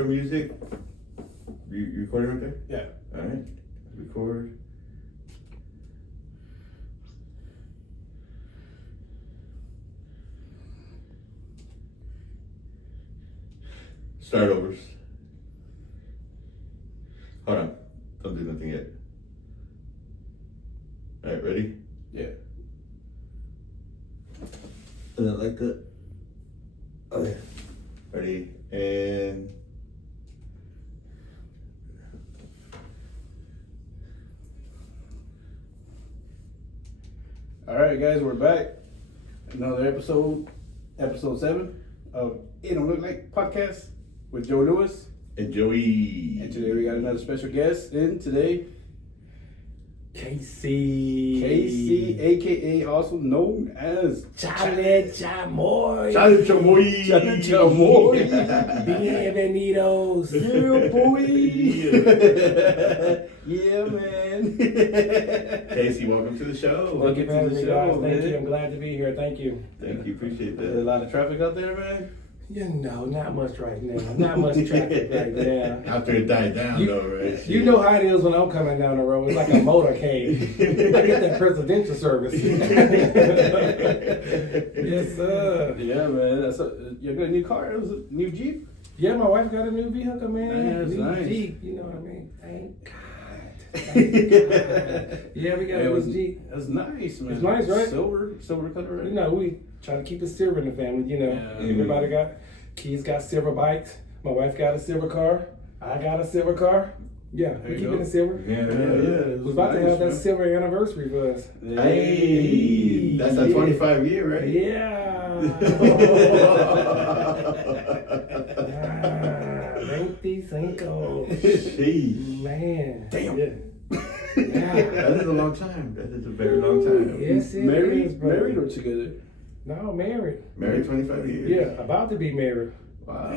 intro music. You recording right there? Yeah. All right. Record. Start overs. Hold on. Don't do nothing yet. All right, ready? Yeah. And then like that. Okay. Ready? And... All right, guys, we're back. Another episode 7 of It Don't Look Like podcast with Joe Lewis. And Joey. And today we got another special guest in today. Casey, aka also known as Chale Chamoy, Chale Chamoy. Chale Chamoy. Bienvenidos. Yeah, boy. Yeah, man. Casey, welcome to the show. Welcome to to the the show, show. Thank man. you. I'm glad to be here. Thank you. Thank you, appreciate There's a that. lot of traffic out there, man. You know, not much right now. Not much traffic right now. After it died down, though, right? You know how it is when I'm coming down the road. It's like a motorcade. I get that presidential service. Yes, sir. Yeah, man. You got a new car? It was a new Jeep? Yeah, my wife got a new vehicle, man. That's New nice. Jeep, you know what I mean? Thank God. Thank God. Yeah, we got a new Jeep. That's nice, man. It's nice, right? Silver color, right? You know, we try to keep it silver in the family, you know. Yeah. Everybody kids got silver bikes. My wife got a silver car. I got a silver car. Yeah, There we you keep go. it in silver. Yeah. We're about to have that silver anniversry for us. Hey, that's a 25 year, right? Yeah. 25. Sheesh. Man. Damn. Yeah. That is a long time. That is a very long time. Yes, it is, Married brother. or together? No, married. Married 25 years. Yeah, about to be married. Wow.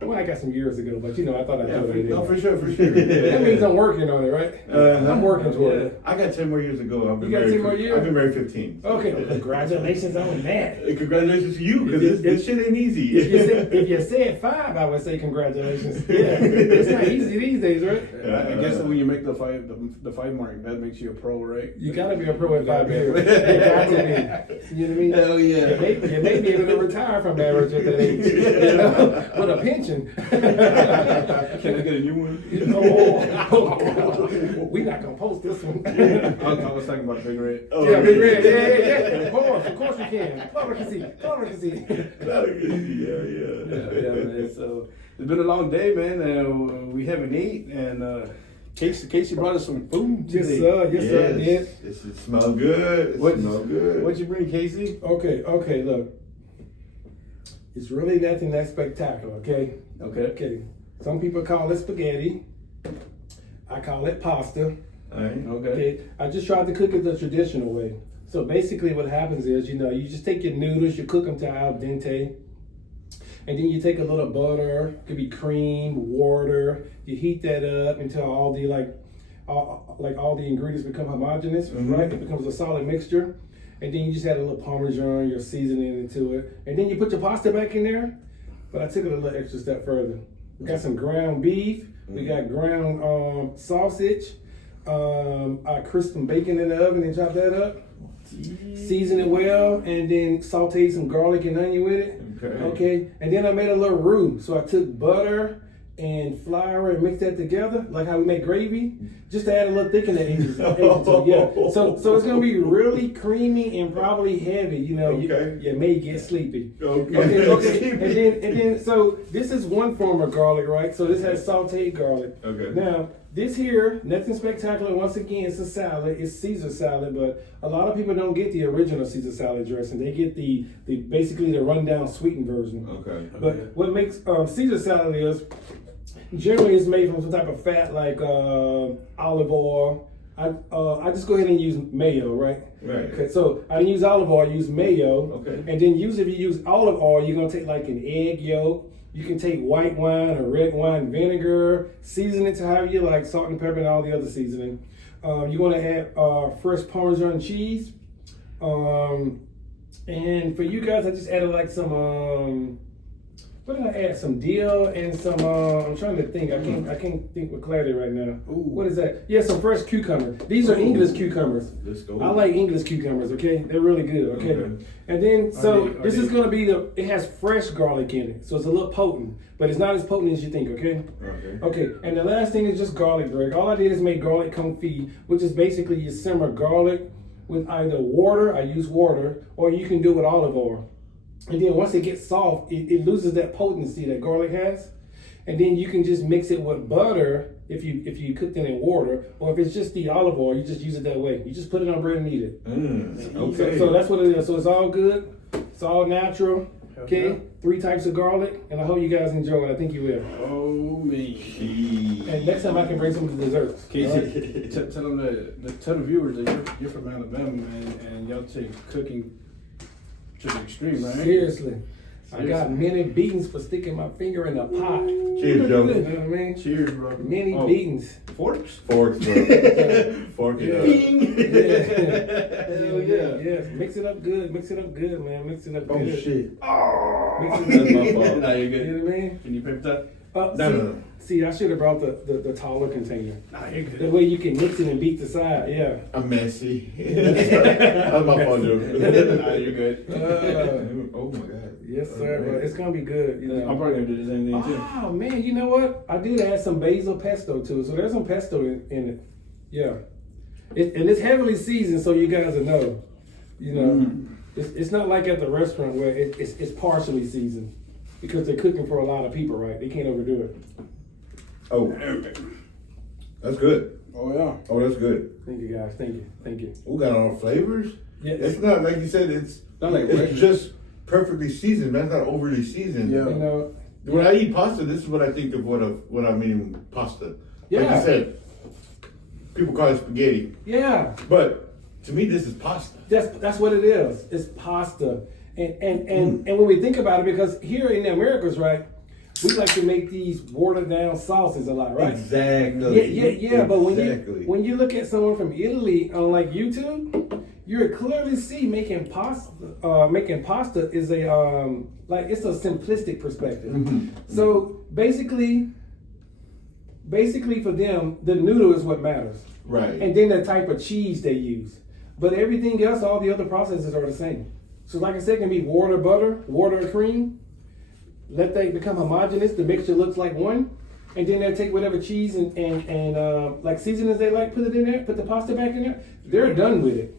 Well, I got some years ago, but you know, I thought I'd Yeah, do it no, anyway. for sure. That means I'm working on it, right? I'm working toward it. I got 10 more years to go. I've been You got married 10 more years? I've been married 15. Okay, well, congratulations on that. Hey, congratulations to you, because this shit ain't easy. If you said 5, I would say congratulations. Yeah, it's not easy these days, right? I guess when you make the five mark, that makes you a pro, right? You gotta be a pro at 5 years. You got to be. You know what I mean? Hell yeah. You may be able to retire from marriage at that age, you know, with a pension. Can I get a new one? We're not gonna post this one. I was talking about Big Red. Oh, Yeah, Big Red. Yeah. Of course we can. Florida can see. Yeah, man. So it's been a long day, man. We haven't eaten, and Casey brought us some food Yes, today. sir. Yes, sir. I did. It smells good. It smells good. What'd you bring, Casey? Okay, look. It's really nothing that spectacular, okay? Okay. Some people call it spaghetti. I call it pasta. All right. Okay. I just tried to cook it the traditional way. So basically what happens is, you know, you just take your noodles, you cook them to al dente, and then you take a little butter, could be cream, water, you heat that up until all the all the ingredients become homogeneous, right? It becomes a solid mixture. And then you just add a little Parmesan, your seasoning into it. And then you put your pasta back in there. But I took it a little extra step further. We got some ground beef. We got ground sausage. I crisped some bacon in the oven and chopped that up. Season it well, and then sauteed some garlic and onion with it. Okay. And then I made a little roux. So I took butter and flour and mix that together, like how we make gravy, just to add a little thickener to it. Yeah. So it's gonna be really creamy and probably heavy. You know, you may get sleepy. Okay. And then so this is one form of garlic, right? So this has sauteed garlic. Okay. Now this here, nothing spectacular. Once again, it's a salad. It's Caesar salad, but a lot of people don't get the original Caesar salad dressing. They get the basically the rundown sweetened version. Okay. But what makes Caesar salad is generally it's made from some type of fat like olive oil. I just go ahead and use mayo, right? Right. Okay, so I use olive oil, use mayo. Okay. And then if you use olive oil, you're gonna take like an egg yolk. You can take white wine or red wine vinegar, season it to however you like, salt and pepper and all the other seasoning. You want to add fresh Parmesan cheese. And for you guys, I just added like some, what what did I add? Some dill and some. I'm trying to think. I can't think with clarity right now. Ooh. What is that? Yeah, some fresh cucumbers. These are English cucumbers. Let's go. I like English cucumbers. Okay, they're really good. Okay, and then this is gonna be it has fresh garlic in it, so it's a little potent, but it's not as potent as you think. Okay. Okay, and the last thing is just garlic bread. All I did is make garlic confit, which is basically you simmer garlic with either water. I use water, or you can do it with olive oil. And then once it gets soft, it loses that potency that garlic has. And then you can just mix it with butter if you cook it in water, or if it's just the olive oil, you just use it that way. You just put it on bread and eat it. Okay. So that's what it is. So it's all good. It's all natural. Okay. Yeah. 3 types of garlic, and I hope you guys enjoy it. I think you will. Oh man. And next time I can bring some of the desserts. Casey, tell them tell the viewers that you're from Alabama, man, and y'all take cooking to the extreme, right? Seriously. I got many beatings for sticking my finger in a pot. Cheers, Joe. You know what I mean? Cheers, bro. Many beatings. Forks? Forks, bro. Fork it up. Hell yeah. Yes. Mix it up good. Mix it up good, man. Mix it up Oh good. shit. Oh. Mix it That's up my good. fault. Nah, you're You good. know what I mean? Can you paper that? No. See, I should have brought the taller container. Nah, you're That good. way you can mix it and beat the side. Yeah. I'm messy. That's my fault, Joe. Nah, you're good. Oh my god. Yes, sir. Bro. It's gonna be good. You know. I'm probably gonna do the same thing too. Oh man, you know what? I did add some basil pesto to it, so there's some pesto in it. Yeah, and it's heavily seasoned, so you guys will know. You know, it's not like at the restaurant where it's partially seasoned because they're cooking for a lot of people, right? They can't overdo it. Oh, that's good. Oh yeah. Oh, that's good. Thank you guys. Thank you. Thank you. We got all flavors. Yeah, It's not like you said. It's Not like it's regular. just perfectly seasoned, man. It's not overly seasoned. Yeah. you know. When I eat pasta, this is what I think of what I mean pasta. Like Yeah. you said, people call it spaghetti, Yeah, but to me, this is pasta. that's what it is. It's pasta, and when we think about it, because here in the Americas, right, we like to make these watered down sauces a lot, right? Exactly. Yeah. But Exactly. when you look at someone from Italy on like YouTube, you clearly see making pasta. Making pasta is a like it's a simplistic perspective. So basically for them, the noodle is what matters, Right. and then the type of cheese they use. But everything else, all the other processes are the same. So like I said, it can be water, butter, water, and cream. Let they become homogeneous. The mixture looks like one, and then they'll take whatever cheese and like seasonings they like, put it in there, put the pasta back in there. They're done with it.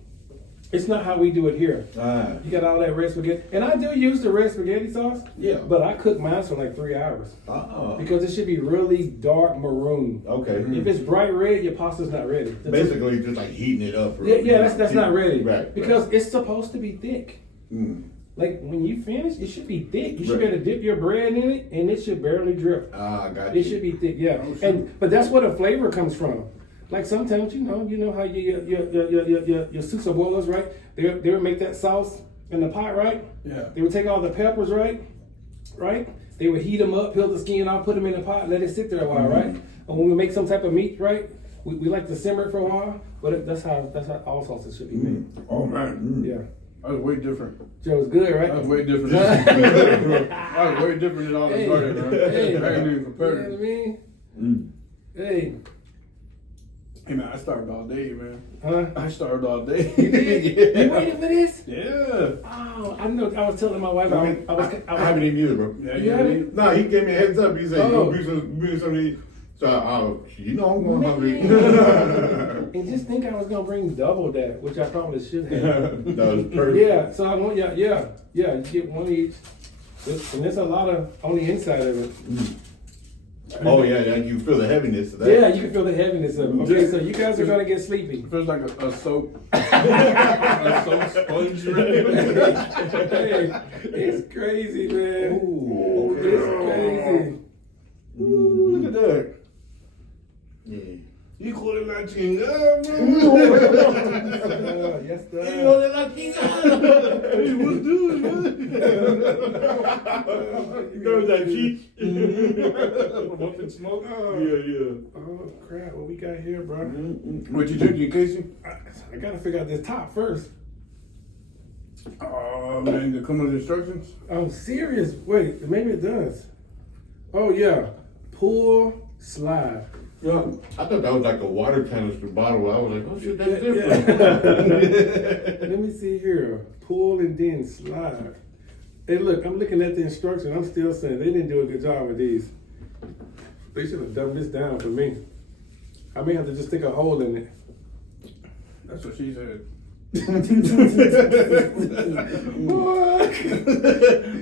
It's not how we do it here. You got all that red spaghetti, and I do use the red spaghetti sauce. Yeah. But I cook mine for like 3 hours Oh. because it should be really dark maroon. Okay. If it's bright red, your pasta's not ready. Basically, just like heating it up. Yeah, that's not ready. Right. Because it's supposed to be thick. Like when you finish, it should be thick. You should be able to dip your bread in it, and it should barely drip. Got It you. should be thick, yeah. Oh, sure. But that's where the flavor comes from. Like sometimes you know how your soups or boilers, right? They would make that sauce in the pot, right? Yeah. They would take all the peppers, right? They would heat them up, peel the skin off, put them in the pot, let it sit there a while, right? And when we make some type of meat, right? We like to simmer it for a while, but that's how all sauces should be made. Oh man. Yeah. That was way different. Joe's good, right? That was way different. That was way different than all the Hey, garlic, bro. hey. I can't even You know compare what I it. mean? Hey, Hey man, I starved all day, man. huh? I starved all day. You did? You waited for this? Yeah. Oh, I know. I was telling my wife. I haven't eaten either, bro. Yeah, You you had know it? No, he gave me a heads up. He said, Oh. bring some to eat. So, I'm going hungry. And just think I was gonna bring double that, which I probably should have. That was perfect. Yeah. So I want yeah. You get one each, and there's a lot on the inside of it. Oh, yeah, you feel the heaviness of that. Yeah, you can feel the heaviness of it. Okay, so you guys are gonna get sleepy. It feels like a soap. A soap sponge. Hey, it's crazy, man. Ooh, okay. It's crazy. Ooh, look at that. Yeah. You call it like chingada, Yes, sir. Hey, what's good, man? You know that cheat? From up in smoke? Yeah. Oh crap! What we got here, bro? What you drinking, Casey? I gotta figure out this top first. Oh man, to come with instructions? I'm serious. Wait, maybe it does. Oh yeah, pull, slide. Yeah, I thought that was like a water canister bottle. I was like, oh shit, that's different. Let me see here. Pull and then slide. Hey, look, I'm looking at the instructions. I'm still saying they didn't do a good job with these. They should have dumbed this down for me. I may have to just stick a hole in it. That's what she said.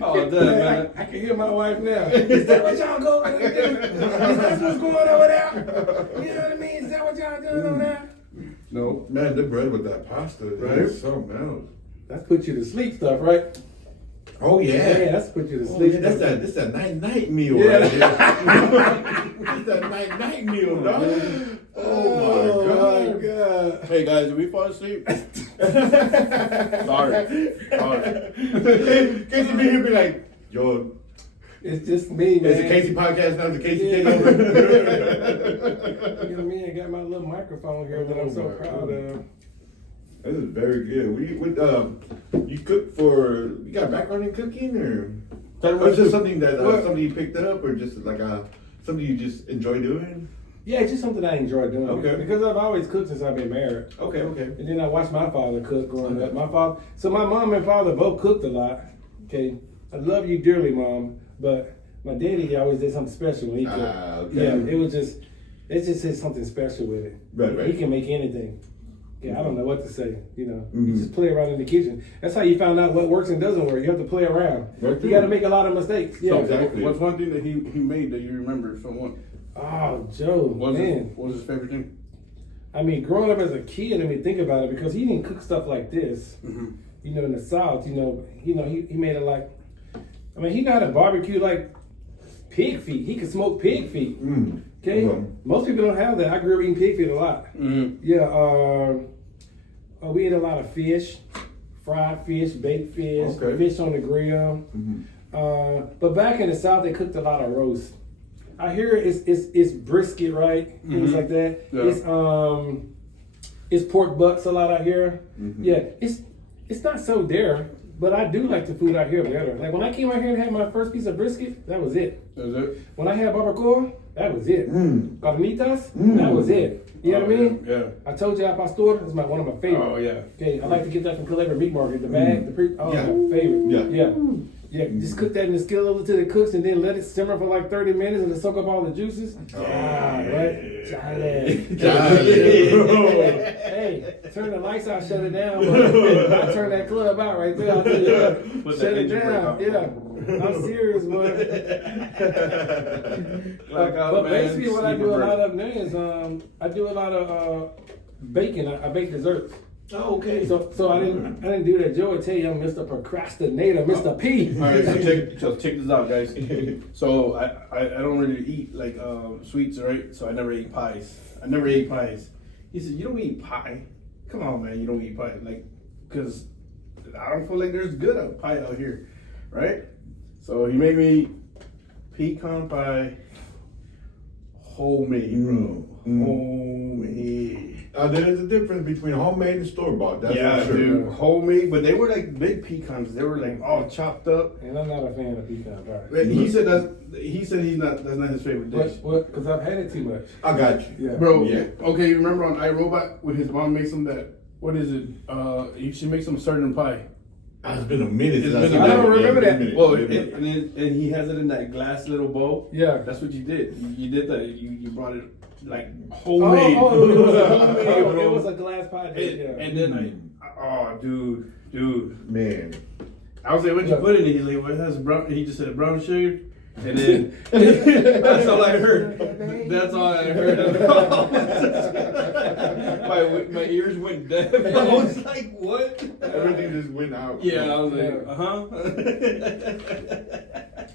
Oh, damn, man. I can hear my wife now. Is that what y'all going to do? Is that what's going over there? You know what I mean? Is that what y'all doing over there? No. Man, the bread with that pasta Right? is something else. That's put you to sleep stuff, right? Oh Yeah, that's put you to Oh, sleep. yeah, that's that night meal Yeah. right there. That's that night meal, dog. Oh my god. Hey guys, did we fall asleep? Sorry. Casey be here be like, yo, It's just me, man. it's a Casey podcast now, the Casey Yeah. K over. You know me, I got my little microphone here that I'm so proud of. This is very good. You cook for, you got background in cooking or is this something that somebody you picked up or just like something you just enjoy doing? Yeah, it's just something I enjoy doing. Okay. Because I've always cooked since I've been married. Okay. And then I watched my father cook growing up. My mom and father both cooked a lot. Okay. I love you dearly, Mom. But my daddy always did something special when he cooked. Okay. Yeah, it just is something special with it. Right. He can make anything. Yeah, I don't know what to say. You know, Mhm. you just play around in the kitchen. That's how you found out what works and doesn't work. You have to play around. Right. You got to make a lot of mistakes. Yeah. Exactly. What's one thing that he made that you remember someone? Oh, Joe, What man. was his favorite thing? I mean, growing up as a kid, I mean, think about it, because he didn't cook stuff like this. Mm-hmm. You know, in the South, he made it like, I mean, he got a barbecue like pig feet. He could smoke pig feet. Mm. Okay, Okay. most people don't have that. I grew up eating pig feet a lot. Mm-hmm. Yeah, we ate a lot of fish, fried fish, baked fish, Okay. fish on the grill. Mhm. But back in the South, they cooked a lot of roast. I hear it's brisket, right? Things Mhm. like that. Yeah. It's pork butts a lot out here. Mhm. Yeah, it's not so there, but I do like the food out here better. Like when I came out here and had my first piece of brisket, that was it. Is it? When I had barbacoa, that was it. Mm. Carnitas, Mm. that was it. You know what I mean? Yeah. I told you, al pastor is one of my favorites. Oh yeah. Okay, I like to get that from Calabria Meat Market. The bag, Yeah. my favorite. Yeah. Yeah. Just cook that in the skillet over till it cooks, and then let it simmer for like 30 minutes, and then soak up all the juices. Right? Chale. Hey, turn the lights out, shut it down. I turn that club out right there. I'll tell you what. Put Shut that it engine down. brake Yeah. I'm serious, man. But basically, what I do a lot of now is I do a lot of baking. I bake desserts. Oh, okay. So I didn't do that. Joe would tell you I'm Mr. Procrastinator, Mr. P. All right, so check this out, guys. So I don't really eat like sweets, right? So I never ate pies. He said, "You don't eat pie? Come on, man, you don't eat pie, like, cause I don't feel like there's good pie out here, right?" So he made me pecan pie, homemade, bro, homemade. There is a difference between homemade and store bought. That's Yeah, for sure. dude, homemade, but they were like big pecans. They were like all chopped up. And I'm not a fan of pecan pie. But he said that's not his favorite dish. What? Because I've had it too much. I got you. Yeah. Bro, Yeah. okay, you remember on iRobot when his mom made some what is it? She makes some certain pie. It's been a minute. It's since been a I've minute. seen I don't remember Yeah, that. it's Well, been a minute. and he has it in that glass little bowl. Yeah. That's what you did. You did that. You brought it like homemade. Homemade, it bro. was a glass pie dish. Yeah. And then dude. Man. I was like, what'd you put in it? He's like, well, it has brown. He just said brown sugar. And then that's all I heard. That's all I heard. my ears went deaf. I was like, what? Everything just went out. Yeah, I was like,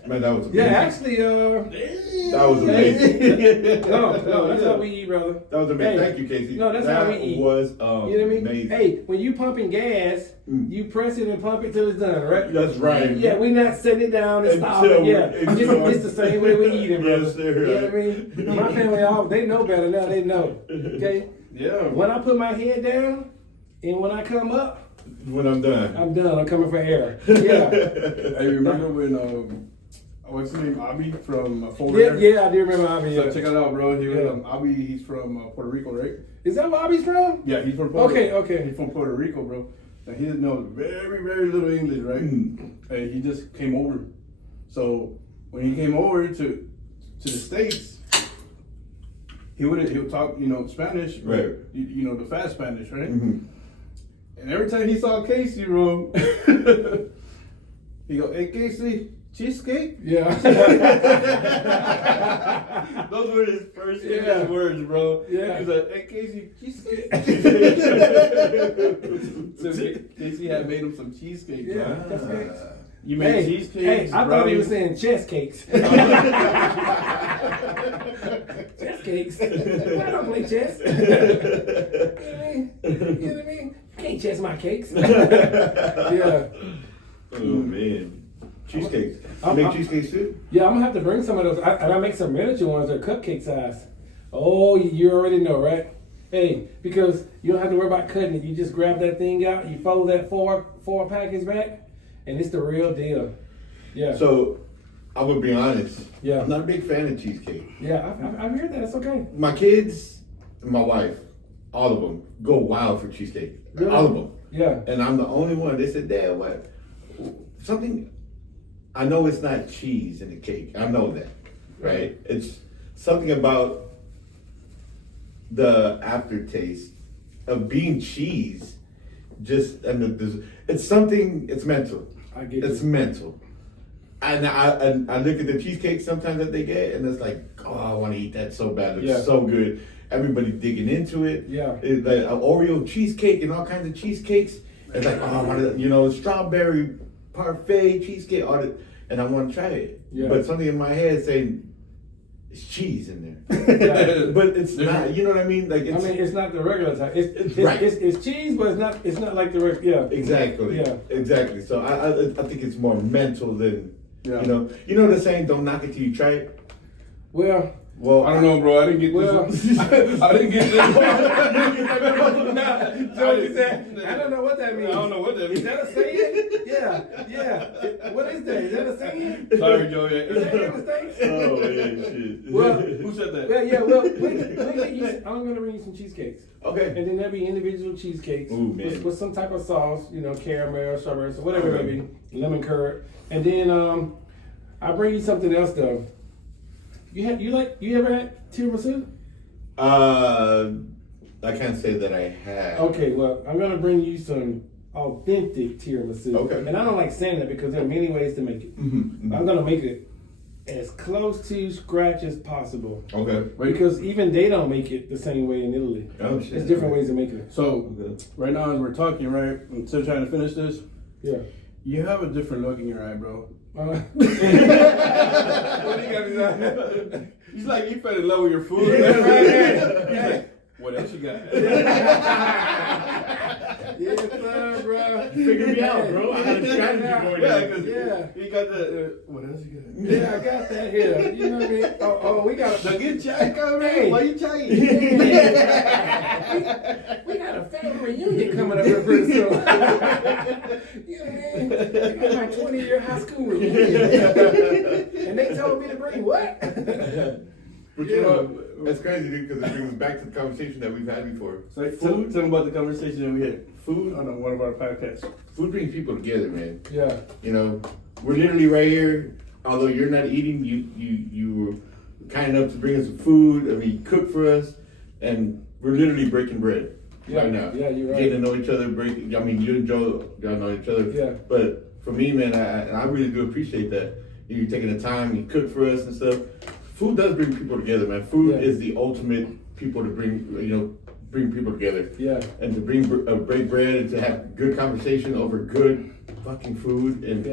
Man, that was amazing. Yeah, actually, That was amazing. no, that's how we eat, brother. That was amazing. Hey, Thank you, Casey. no, that's that how we eat. was You know what I mean? amazing. Hey, when you pumping gas, you press it and pump it till it's done, right? That's right. Yeah, we're not setting it down and stopping. Until- Yeah, until- it's the same way we eat it, brother. Yes, sir. You know what I mean? My family, they know better now. They know. Okay. Yeah. When I put my head down and when I come up, When I'm done. I'm done. I'm coming for air. Yeah. Hey, remember when what's his name, Abi from Fort Yeah, Worth? yeah, I do remember Abi. So Yeah. check it out, bro. He was, Yeah. Abi, he's from Puerto Rico, right? Is that where Abi's from? Yeah, he's from Puerto Okay, Rico. okay. He's from Puerto Rico, bro. And he knows very, very little English, right? And he just came over. So when he came over to the States, he would talk, Spanish, Right. The fast Spanish, right? Mm-hmm. And every time he saw Casey, bro, he go, "Hey, Casey, cheesecake?" Yeah. Those were his first Yeah. words, bro. Yeah. He's like, "Hey, Casey, cheesecake." So Casey had made him some cheesecake. Yeah, bro. that's great. You made Hey, cheesecakes. I thought he brownies. was saying chess cakes. Chess cakes. Why don't play chess? You know what I mean? Can't chess my cakes. Yeah. Oh man, cheesecakes. You I'm- make cheesecakes too? Yeah, I'm gonna have to bring some of those. And I make some miniature ones. They're cupcake size. Oh, you already know, right? Hey, because you don't have to worry about cutting it. You just grab that thing out, you fold that four package back, and it's the real deal. Yeah. So, I would be honest. Yeah. I'm not a big fan of cheesecake. Yeah, I've heard that. It's okay. My kids and my wife, all of them, go wild for cheesecake. Really? All of them. Yeah. And I'm the only one. They said, "Dad, what? Something." I know it's not cheese in the cake. I know that, right? It's something about the aftertaste of being cheese. It's something. It's mental. I get It's you. mental. And I look at the cheesecake sometimes that they get, and it's like, oh, I want to eat that so bad. It's Yeah. so good. Everybody digging into it. Yeah. It's like an Oreo cheesecake and all kinds of cheesecakes. It's like, oh, I want to, strawberry parfait cheesecake, and I want to try it. Yeah. But something in my head saying, it's cheese in there. Yeah. But it's not. You know what I mean? Like, It's not the regular type. It's Right. it's cheese, but it's not like the regular. Yeah. Exactly. Yeah. Exactly. So I think it's more mental than Yeah. you know the saying, don't knock it till you try it. Well, I don't know, bro. I didn't get Well, this. I didn't get this. Joey said, I don't know what that means. I don't know what that means. Is that a saying? Yeah. What is that? Is that a saying? Sorry, Joey. Is that in the States? Oh man, shit. Well, Who said that? Well, I'm gonna bring you some cheesecakes. Okay. And then there'll be individual cheesecakes Ooh, man. with some type of sauce, caramel, strawberry, so whatever it may be, lemon curd. And then I'll bring you something else though. You ever had tiramisu? I can't say that I have. Okay, well, I'm gonna bring you some authentic tiramisu. Okay. And I don't like saying that because there are many ways to make it. Mm-hmm. I'm gonna make it as close to scratch as possible. Okay. Because even they don't make it the same way in Italy. Oh shit. There's different ways of making it. So, Okay. right now as we're talking, right, I'm still trying to finish this. Yeah. You have a different look in your eye, bro. What do you got? He's like, you fell in love with your food. Yeah, right, He's like, what else you got? Yes, sir, bro. Figure me out, bro. I got a strategy for you. Yeah, because Yeah. he got the, what else you got? Yeah, I got that here. You know what I mean? Oh, we got So get chai coming, Hey. why you chai? we got a family reunion coming up here pretty soon. You know what I mean? We got my 20-year high school reunion. And they told me to bring what? But that's crazy, dude, because it brings us back to the conversation that we've had before. So tell them about the conversation that we had. Food, On one of our podcasts. food brings people together, man. Yeah. We're literally right here. Although you're not eating, you were kind enough to bring us some food. I mean, you cook for us, and we're literally breaking bread right now. Yeah, you're right. Getting to know each other. You and Joe, y'all know each other. Yeah. But for me, man, I really do appreciate that. You taking the time, you cook for us and stuff. Food does bring people together, man. Food is the ultimate people to bring people together. Yeah. And to break bread and to have good conversation over good fucking food. And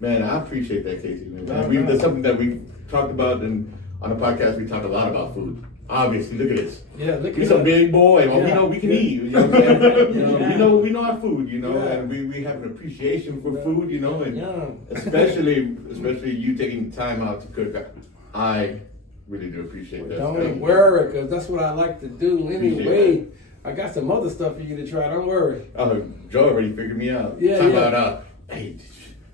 man, I appreciate that, Casey. Man. That's something that we talked about, and on the podcast we talked a lot about food. Obviously, look at this. Yeah, look at He's a that. big boy. Well, we Yeah. know we can Yeah. eat. You know what I'm saying? Yeah. We know our food. And we have an appreciation for food. And especially you taking the time out to cook. I really do appreciate that. Don't worry, because that's what I like to do anyway. I got some other stuff for you to try. Don't worry. Oh, Joe already figured me out. Yeah, Talking yeah. about, hey,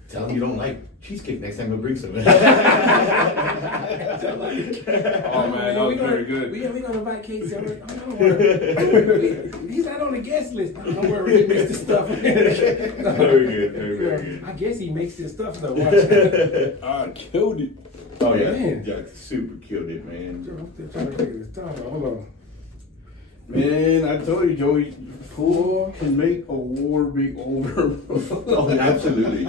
tell him you don't like cheesecake next time. We'll bring some. Oh man, that was very good. We gonna invite Casey. Don't worry. He's not on the guest list. Don't worry, he makes the stuff. Very good, very good. I guess he makes his stuff though. Watch. I killed it. Oh yeah, Man. yeah, super killed it, man. I'm still trying to figure this time out. Hold on. Man, I told you, Joey, food can make a war be over. Oh, absolutely,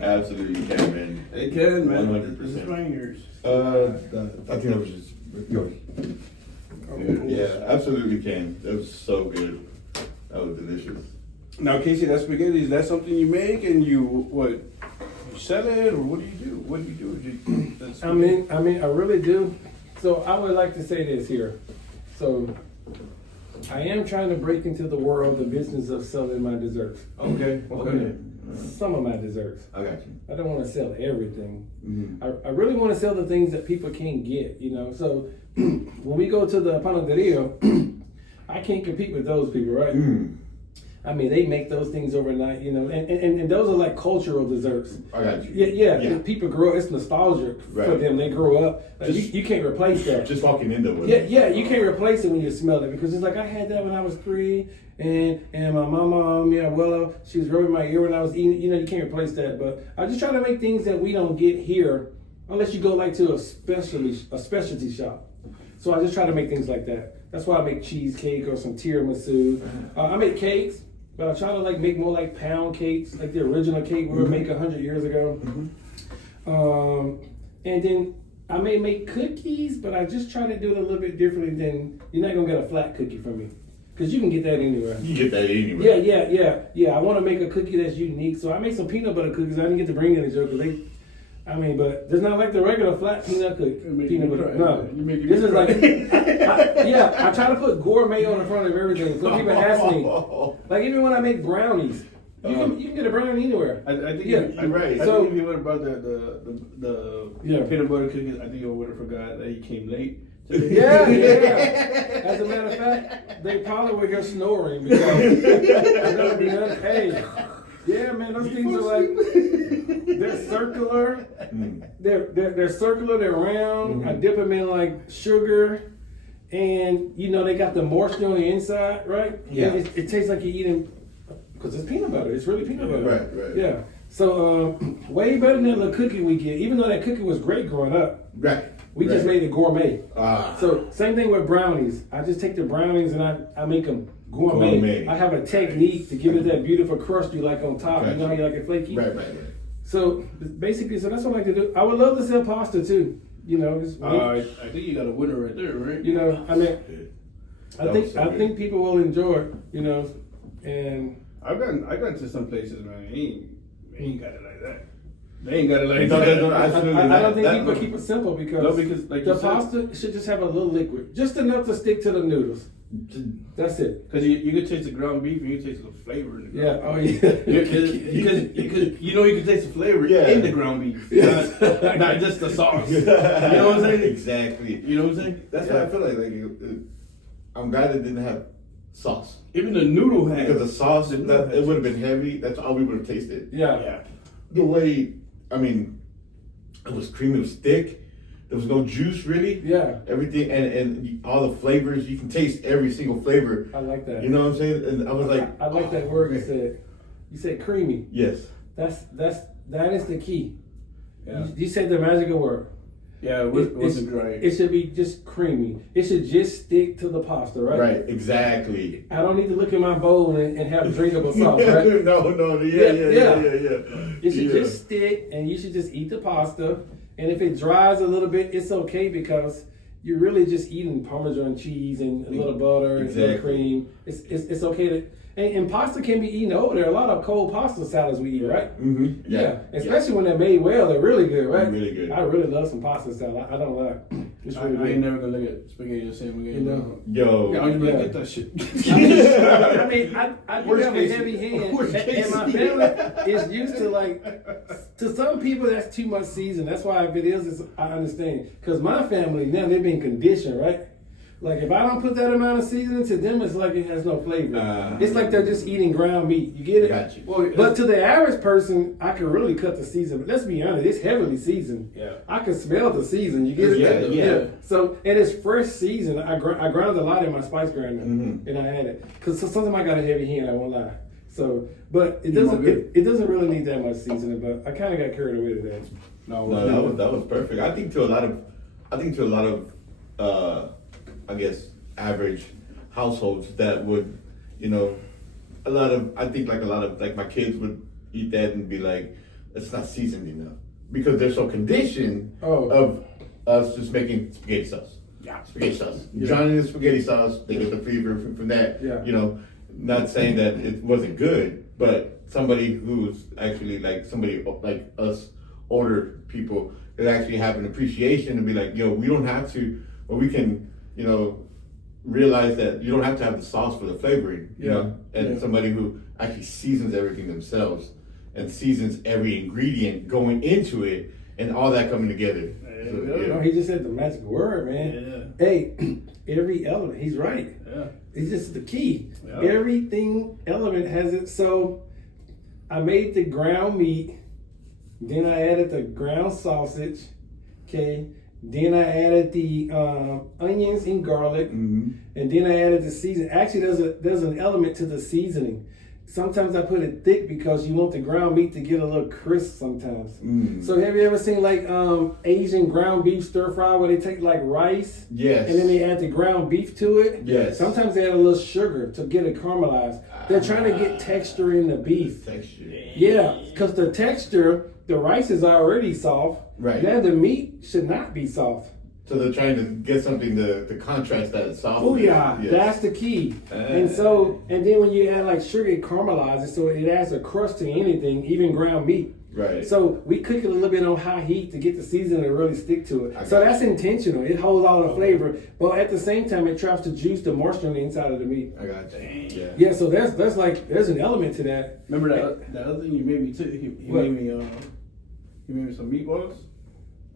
absolutely, you can, man. It can, man. 100%. This is mine, yours. I think that was just yours. Yeah, absolutely can. That was so good. That was delicious. Now, Casey, that spaghetti, is that something you make and you sell it, or what do you do? What do you do? I mean, I really do. So I would like to say this here. So I am trying to break into the world, the business of selling my desserts. Okay. Some of my desserts. I got you. I don't want to sell everything. Mm-hmm. I really want to sell the things that people can't get, you know. So when we go to the panaderia, I can't compete with those people, right? Mm. I mean, they make those things overnight, you know, and those are like cultural desserts. I got you. Yeah. People grow up, it's nostalgic for Right. them. They grow up. You can't replace that. Just walking into it. Yeah, you can't replace it when you smell it because it's like I had that when I was 3, and my mama, she was rubbing my ear when I was eating. You know, you can't replace that. But I just try to make things that we don't get here, unless you go like to a specialty shop. So I just try to make things like that. That's why I make cheesecake or some tiramisu. I make cakes, but I try to like make more like pound cakes, like the original cake we were making 100 years ago. And then I may make cookies, but I just try to do it a little bit differently than, you're not gonna get a flat cookie from me. Because you can get that anywhere. You get that anywhere. Yeah. I want to make a cookie that's unique. So I made some peanut butter cookies. I didn't get to bring any, Joe, because but there's not like the regular flat peanut cookie. Peanut butter. No. This is like, I try to put gourmet on the front of everything. So people ask me, like even when I make brownies, you can get a brownie anywhere. I think you're right. I think if you would have brought the peanut butter cookies, I think you would have forgot that he came late. Yeah. As a matter of fact, they probably were just snoring because I'm gonna be done. Hey, yeah, man, those things are like they're circular. They're circular. They're round. I dip them in like sugar, and you know they got the moisture on the inside, right? Yeah. And it tastes like you're eating because it's peanut butter. It's really peanut butter. Right. Yeah. So way better than the cookie we get. Even though that cookie was great growing up. Right. We just made it gourmet. Ah. So same thing with brownies. I just take the brownies and I make them gourmet. I have a technique to give it that beautiful crust you like on top. Gotcha. You know how you like it flaky? Right. So basically, that's what I like to do. I would love to sell pasta too. You know, I think you got a winner right there, right? you know, I mean, I think people will enjoy it. You know, and I've gone to some places, man. They ain't got it like that. They ain't got it like No, that. I don't think people keep it simple because like the you said, pasta should just have a little liquid, just enough to stick to the noodles. That's it. because you can taste the ground beef and you can taste the flavor in the ground Yeah. Oh beef. yeah. Because you know you can taste the flavor Yeah. in the ground beef, not just the sauce. You know what I'm saying? Exactly. You know what I'm saying? That's why I feel like I'm glad it didn't have sauce. Even the noodle had Because the sauce, the it noodle had- would have been heavy. That's all we would have tasted. Yeah. The way, I mean, it was creamy, it was thick. There was no juice really. Yeah. Everything and all the flavors, you can taste every single flavor. I like that. You know what I'm saying? And I was like, I like that word you said. You said creamy. yes. That is the key. Yeah. You said the magical word. Yeah, it wasn't dry. It should be just creamy. It should just stick to the pasta, right? Right, exactly. I don't need to look at my bowl and have drinkable sauce, right? No, yeah. It should just stick, and you should just eat the pasta. And if it dries a little bit, it's okay because you're really just eating Parmesan cheese and a little butter and a little cream. It's okay to. And pasta can be eaten over there. A lot of cold pasta salads we eat, right? Mm-hmm. Yeah. Especially when they're made well, they're really good, right? Really good. I really love some pasta salad. I don't like. It's I really ain't good. never gonna look at spaghetti the same again. You know? Yo. Yeah, I'm just Yeah. gonna get that shit. I mean, I do Worst have case- a heavy hand, worst and case my family is used to to some people that's too much season. That's why if it is, I understand. Because my family now they've been conditioned, right? Like if I don't put that amount of seasoning to them, it's like it has no flavor. It's like they're just eating ground meat. You get it? Got you. Well, But to the average person, I can really cut the season. But let's be honest, it's heavily seasoned. Yeah. I can smell the season. You get it? Yeah. So and it's fresh season. I ground a lot in my spice grinder, and I had it because sometimes I got a heavy hand. I won't lie. So, but it doesn't. It doesn't really need that much seasoning. But I kind of got carried away with that. No, that was perfect. I think to a lot of, I guess average households that would, I think like a lot of like my kids would eat that and be like, it's not seasoned enough because they're so conditioned of us just making spaghetti sauce. Yeah. Spaghetti sauce. Drowning in the spaghetti sauce, they get the flavor from that. Yeah. Not saying that it wasn't good, but somebody who's actually like somebody like us older people that actually have an appreciation and be like, we don't have to, or we can, realize that you don't have to have the sauce for the flavoring, and somebody who actually seasons everything themselves and seasons every ingredient going into it and all that coming together. He just said the magic word, man. Yeah. Hey, every element. He's right. Yeah. It's just the key. Yeah. Everything element has it. So I made the ground meat. Then I added the ground sausage. Okay. Then I added the onions and garlic. And then I added the seasoning. Actually, there's an element to the seasoning. Sometimes I put it thick because you want the ground meat to get a little crisp sometimes. So have you ever seen like Asian ground beef stir fry where they take like rice? Yes. And then they add the ground beef to it? Yes. Sometimes they add a little sugar to get it caramelized. They're trying to get texture in the beef. Texture. Yeah, because the texture, the rice is already soft. Right. Now the meat should not be soft. So they're trying to get something to contrast that soft. Oh yeah, that's the key. And then when you add like sugar, it caramelizes, so it adds a crust to anything, even ground meat. Right. So we cook it a little bit on high heat to get the seasoning to really stick to it. So that's intentional. It holds all the flavor, but at the same time, it tries to juice the moisture on the inside of the meat. I got you. Yeah. Yeah. So there's like there's an element to that. Remember that other thing you made me too? He made me some meatballs.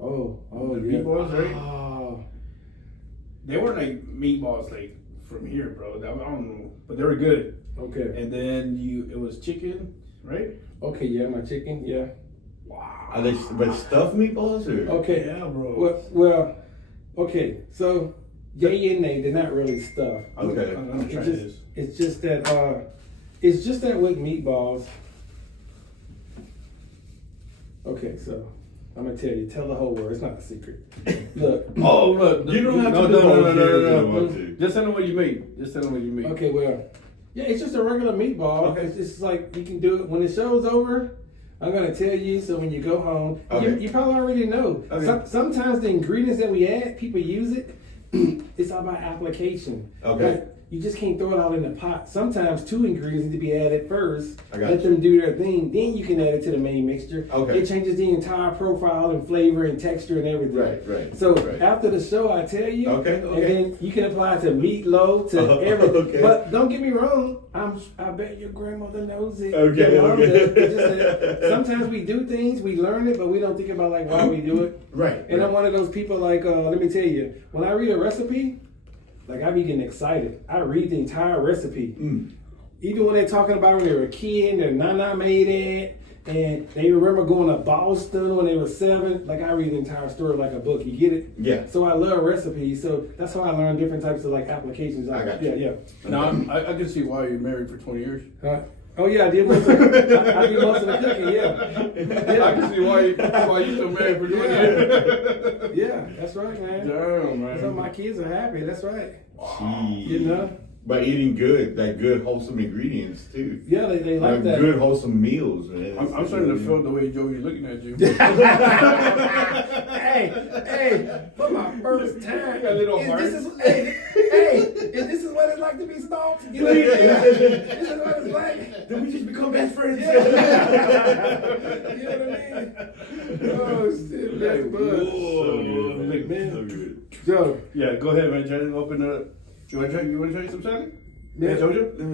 Oh, the yeah. meatballs, right? Oh. They weren't like meatballs like from here, bro. I don't know, but they were good. Okay. And then it was chicken, right? Okay. Yeah, my chicken. Yeah. Wow. Are they but stuffed meatballs or? Okay. Yeah, bro. Well. Okay. So yay and nay, they're not really stuffed. Okay. I'm gonna try this. It's just that with meatballs. Okay, so I'm gonna tell the whole world. It's not a secret. Look. Oh, look. You don't have to. No. Just tell them what you made. Okay, well, yeah, it's just a regular meatball. Okay. It's just like you can do it when the show's over. I'm gonna tell you, so when you go home, you probably already know. Okay. Sometimes the ingredients that we add, people use it. It's all about application. Okay. Like, you just can't throw it all in the pot. Sometimes 2 ingredients need to be added first. Let them do their thing. Then you can add it to the main mixture. Okay. It changes the entire profile and flavor and texture and everything. Right. So after the show, I tell you. Okay. And then you can apply it to meatloaf, to everything. Okay. But don't get me wrong. I bet your grandmother knows it. Okay. Your mom does. It's just that sometimes we do things, we learn it, but we don't think about like why we do it. Right. And I'm one of those people like, let me tell you, when I read a recipe, like I be getting excited. I read the entire recipe. Even when they're talking about when they were a kid, their nana made it, and they remember going to Boston when they were 7. Like I read the entire story like a book. You get it? Yeah. So I love recipes. So that's how I learn different types of like applications. I got you. Yeah. Now I can see why you're married for 20 years. Oh yeah, I did most of I did most of the cooking. Yeah. I can see why you still married for 20 years. Yeah, that's right, man. Damn, man. So my kids are happy. That's right. Jeez. You know. By eating good wholesome ingredients too. Yeah, they like that. Good wholesome meals, man. I'm starting to feel the way Joey's looking at you. Hey, for my first time. A little heart. Is this is what it's like to be stalked? You know, this is what it's like. Then we just become best friends. You know what I mean? Oh shit, that's good. Whoa, man. So yeah, go ahead, man. Try to open it up. You want to try some salad? Yeah, Jojo? Let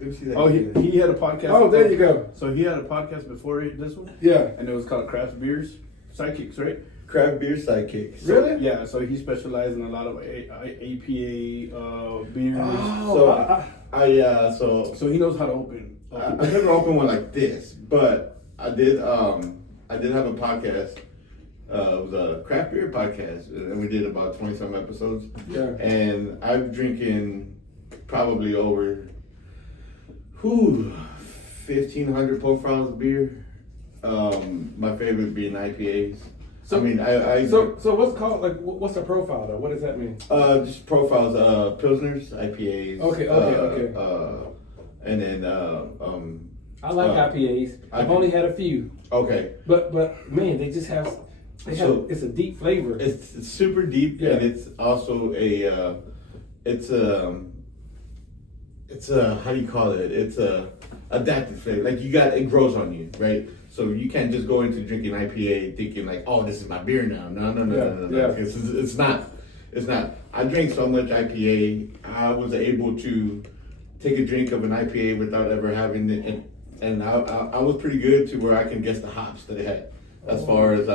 me see that. Oh, he had a podcast. Oh, there you go. So he had a podcast before this one. Yeah. And it was called Craft Beers Sidekicks, right? craft beer sidekicks. Really? Yeah, so he specializes in a lot of APA beers. Oh, So he knows how to open. I've never opened one like this, but I did have a podcast. It was a craft beer podcast, and we did about 20-some episodes. Yeah. And I'm drinking probably over 1,500 profiles of beer. My favorite being IPAs. So, I mean, so what's called, like, what's a profile though? What does that mean? just profiles, Pilsners, IPAs. Okay. And then, I like IPAs. I've only had a few. Okay. But man, they just have, it's a deep flavor. It's super deep, Yeah. and it's also it's a how do you call it? It's a adapted flavor. Like it grows on you, right? So you can't just go into drinking IPA thinking like, oh, this is my beer now. No. Yeah. It's not. I drink so much IPA. I was able to take a drink of an IPA without ever having it, and I was pretty good to where I can guess the hops that it had, as far as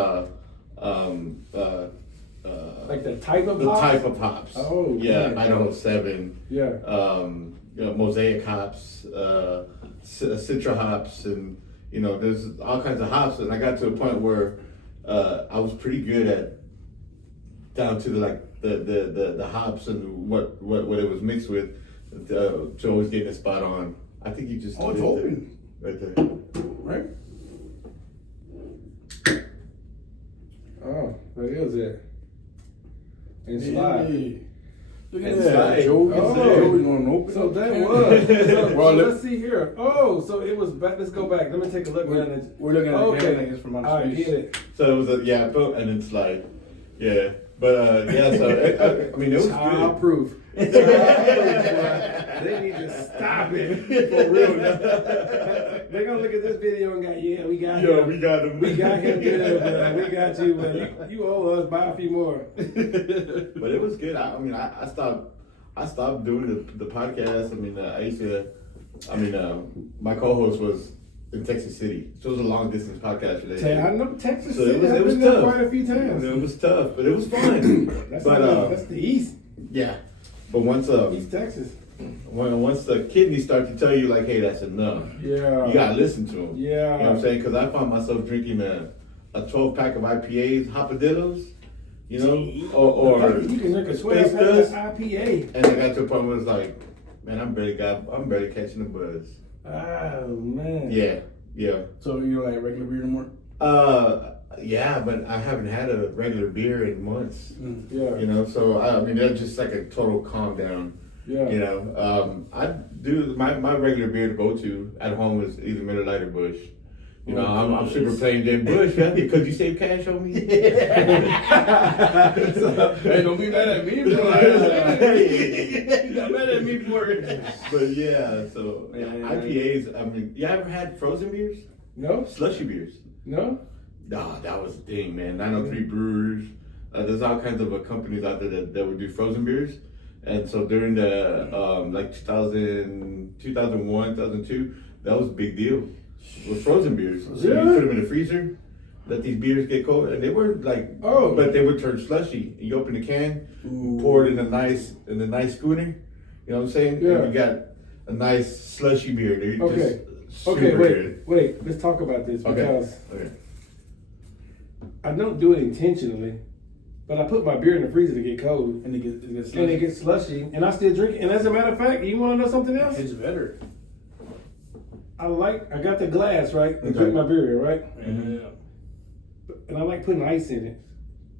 like the type of the hops? type of hops. Oh, yeah, okay. Idaho 7. Yeah. Mosaic hops, Citra hops, and there's all kinds of hops. And I got to a point where I was pretty good at down to the hops and what it was mixed with to always get the spot on. I think you just it's open right there. right? Oh, that is it. And slide. Hey. Look at And that. slide. Joey's Oh. Joey's gonna open So up that the was. can. So Well, look- let's see here. Oh, so it was back. Let's go back. Let me take a look. We're looking at Okay. the can, I guess, from on the I space. get it. So it was boom, and it's like, yeah. But yeah, so I mean, it was good. Childproof. They need to stop it. For real. They're gonna look at this video and go, "Yeah, we got Yo, him. we got him. We got him good, bro. We got you, but you owe us. Buy a few more." But it was good. I stopped doing the podcast. I mean, my co-host was in Texas City, so it was a long distance podcast today. I know Texas So City. it I've was been there tough. quite a few times. It was tough, but it was fun. That's but the East yeah. But once East Texas. once the kidneys start to tell you like, hey, that's enough. Yeah. You gotta listen to them. Yeah. You know what I'm saying? Because I found myself drinking a 12-pack of IPAs, Hopadillos, or You can drink a Space 12 pack Dust. of IPA. And I got to a point where it's like, man, I'm barely catching the buzz. Oh man. Yeah. So you don't like regular beer anymore? Yeah, but I haven't had a regular beer in months. Yeah. So I mean that's just like a total calm down. Yeah. I do my regular beer to go to at home is either Miller Lite or Bush. I'm super plain Jane Bush, man, because you save cash on me. Hey, don't be mad at me for it. You got mad at me for it. But yeah, so IPAs. I mean, you ever had frozen beers? No. Slushy beers? No. Nah, that was the thing, man. 903 Brewers. There's all kinds of companies out there that would do frozen beers. And so during the 2001, 2002, that was a big deal with frozen beers. So you put them in the freezer, let these beers get cold, and they were like, but they would turn slushy. You open the can, pour it in a nice schooner. You know what I'm saying? Yeah. And you got a nice slushy beer. Dude. Okay. Just super good. Wait. Let's talk about this because Okay. I don't do it intentionally, but I put my beer in the freezer to get cold, And it gets and it gets slushy, and I still drink it. And as a matter of fact, you want to know something else? It's better. I got the glass right and Okay. put my beer in, right, Yeah. and I like putting ice in it,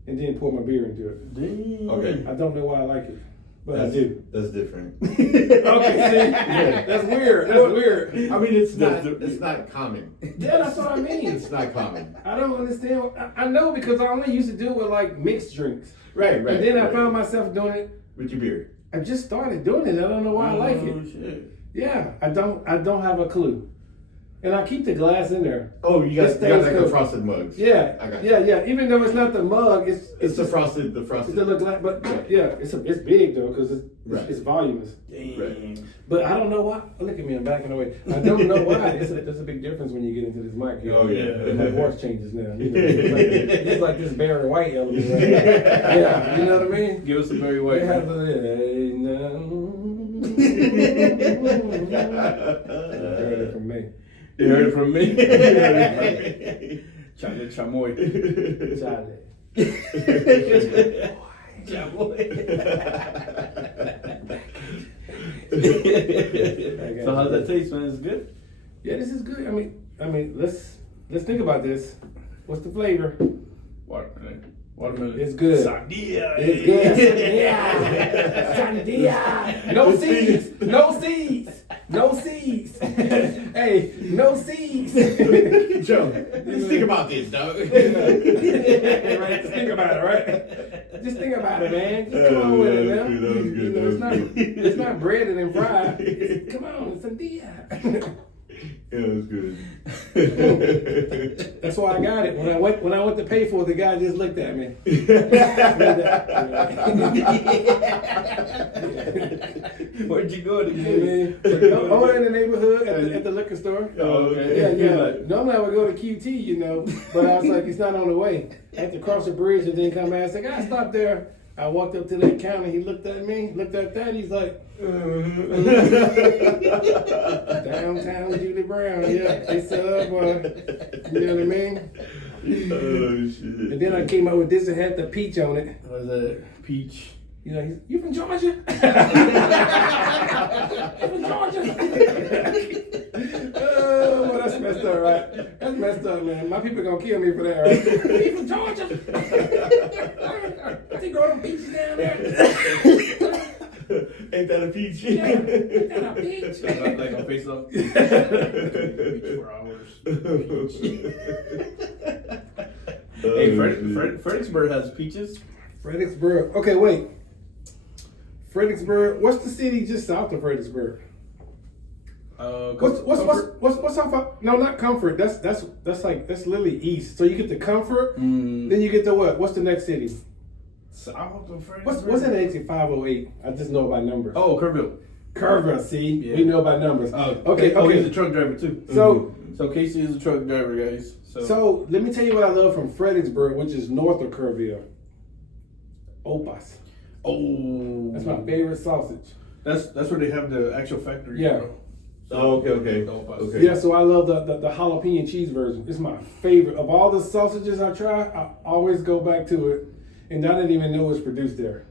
and then pour my beer into it. Damn. Okay. I don't know why I like it, but I do. That's different. Okay, see, that's weird. That's weird. I mean, it's not common. Yeah, that's what I mean. It's not common. I don't understand. I know because I only used to do it with like mixed drinks. Right. And then I found myself doing it. With your beer. I just started doing it. I don't know why I like it. Shit. Yeah, I don't have a clue. And I keep the glass in there. Oh, you got like the cool. frosted mugs. Yeah, I got yeah. Even though it's not the mug, it's the just, frosted. it's the little glass. But yeah, it's big though because it's voluminous. Right. But I don't know why. Look at me, I'm backing away. I don't know why. There's a big difference when you get into this mic here. Oh yeah. My voice changes now. You know, it's like this Barry White element. Right? Yeah, you know what I mean. Give us some Barry White. You heard it from me. You heard it from me. Chale Chamoy. Chale. Chamoy. So how's that taste, man? Is it good? Yeah, this is good. I mean, let's think about this. What's the flavor? Watermelon. Watermelon. It's good. Sandia. It's good. Sandia. No seeds. No seeds. No seeds. Hey, no seeds. Joe, just think about this, dog. Right, just think about it, right? Just think about it, man. Just come on with it, man. That was good. You know, it's not breaded and fried. Come on, it's sandia. Yeah, it was good. That's why I got it. When I went to pay for it, the guy just looked at me. Where'd you go to You get know what I mean? Over in the neighborhood at the liquor store. Oh, okay. Yeah. Normally I would go to QT, you know, but I was like, it's not on the way. I had to cross the bridge and then come back. I was like, I stopped there. I walked up to that counter. He looked at me, looked at that. He's like, downtown Julie Brown. Yeah, it's boy. You know what I mean? Oh shit! And then I came up with this and had the peach on it. What is that? Peach. You know, you from Georgia? You from Georgia? Oh, well, that's messed up, right? That's messed up, man. My people gonna kill me for that, right? You from Georgia? They grow them peaches down there. Ain't that a peach? Yeah, ain't that a peach? Like on face up. Peach for hours. Hey, Fredericksburg has peaches. Fredericksburg. Okay, wait. Fredericksburg. What's the city just south of Fredericksburg? What's off of? No, not Comfort. That's literally east. So you get the Comfort, then you get the what? What's the next city? South of Fredericksburg. What's that exit 508? I just know by numbers. Oh, Kerrville. Kerrville. See, Yeah. we know by numbers. Okay. Oh, he's a truck driver too. So Casey is a truck driver, guys. So let me tell you what I love from Fredericksburg, which is north of Kerrville. Opas. Oh, That's my favorite sausage. That's where they have the actual factory. Yeah. Bro. Oh, okay. Yeah, so I love the jalapeno cheese version. It's my favorite. Of all the sausages I try, I always go back to it. And I didn't even know it was produced there.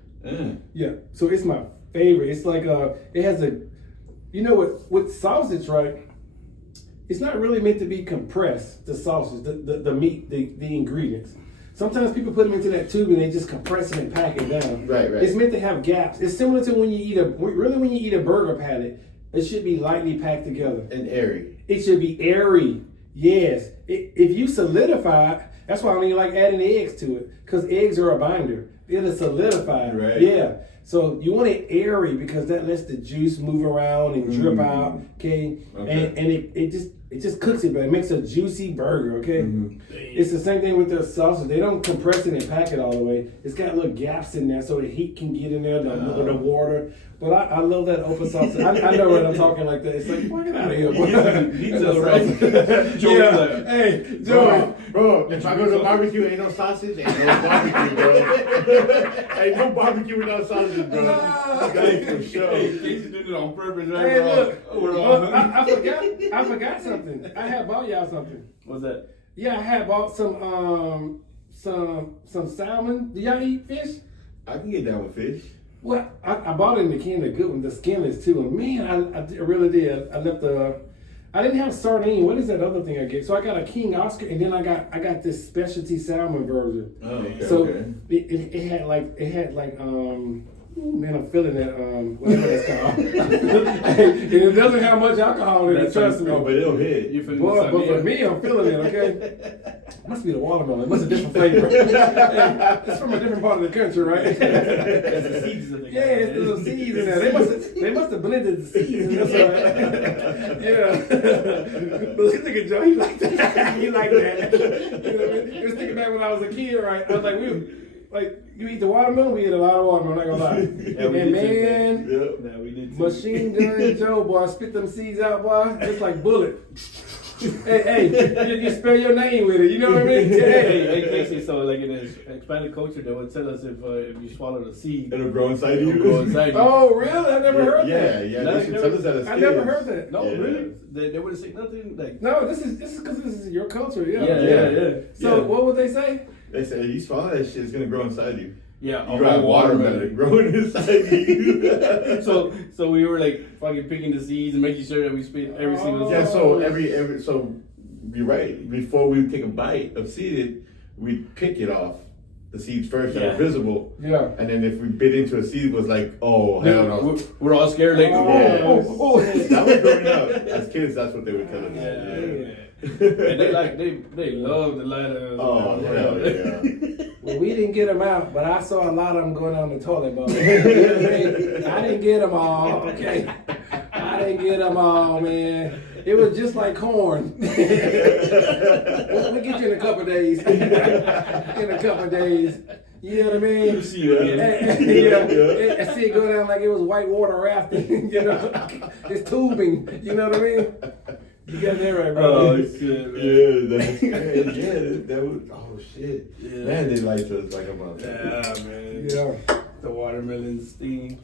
Yeah, so it's my favorite. It's like it has you know what, with sausage, right? It's not really meant to be compressed, the sausage, the meat, the ingredients. Sometimes people put them into that tube and they just compress it and pack it down. Right. It's meant to have gaps. It's similar to when you eat a burger patty. It should be lightly packed together. And airy. It should be airy. Yes. If you solidify it, that's why I don't even like adding eggs to it, because eggs are a binder. It'll solidify. Right. Yeah. So you want it airy because that lets the juice move around and drip out. Okay. And it just cooks it, but it makes a juicy burger. Okay. It's the same thing with the sausage. They don't compress it and pack it all the way. It's got little gaps in there so the heat can get in there, the water. But I love that open sausage. I know what I'm talking like that. It's like, get out of here, boy. Details, right? Yeah. Hey, Joey. Bro, if I go to a barbecue, ain't no sausage, ain't no barbecue, bro. Ain't no barbecue without sausage, bro. That's for sure. Hey, Casey did it on purpose, right? Hey, look. We're all I forgot something. I had bought y'all something. What's that? Yeah, I had bought some salmon. Do y'all eat fish? I can get down with fish. Well, I bought it in the can, the good one, the skinless too. And man, I really did. I didn't have sardine. What is that other thing I get? So I got a King Oscar, and then I got this specialty salmon version. Oh, okay. So it had like ooh, man, I'm feeling that whatever that's called. And it doesn't have much alcohol in it. Trust me. No, but it'll hit. You finna Boy, but for me, I'm feeling it. Okay. Must be the watermelon. It must be a different flavor. Hey, it's from a different part of the country, right? It's the seeds that they got. Yeah, it's the little seeds in there. They must have blended the seeds. That's right. Yeah. But this nigga Joe, he like that. He like that. You know what I mean? He was thinking back when I was a kid, right? I was like, you eat the watermelon? We eat a lot of watermelon, I'm not gonna lie. And man, Yeah, we did too. Machine Gun Joe, boy, spit them seeds out, boy, just like bullet. hey, you spell your name with it, you know what I mean? Hey, Casey, so like in his expanded culture, they would tell us if you swallow the seed, It'll grow inside you. it'll grow inside you. Oh, really? I never heard that. Yeah, No, they should tell us that as I kids. never heard that. No, Yeah. really? They wouldn't say nothing like. No, this is because this is your culture, yeah. Yeah. So what would they say? They say, you swallow that shit, it's gonna grow inside you. Yeah, You got watermelon growing inside you. so we were like fucking picking the seeds and making sure that we spit every single. Yeah, so so you're right. Before we take a bite of seeded, we pick it off the seeds first that are visible. Yeah. And then if we bit into a seed, it was like, oh hell no. We're all scared like. Oh. That was growing up. As kids, that's what they would tell us. Yeah. And they love the light of. Oh hell yeah. Well, we didn't get them out, but I saw a lot of them going down the toilet bowl. You know what I mean? I didn't get them all, okay? I didn't get them all, man. It was just like corn. We'll get you in a couple of days. In a couple of days. You know what I mean? See you again. I see it go down like it was white water rafting. You know, it's tubing. You know what I mean? You got that right, bro. Oh shit, man. Yeah, that's crazy. Yeah, that was, oh shit. Yeah. Man, they liked us like a motherfucker. Yeah, man. Yeah. The watermelon sting.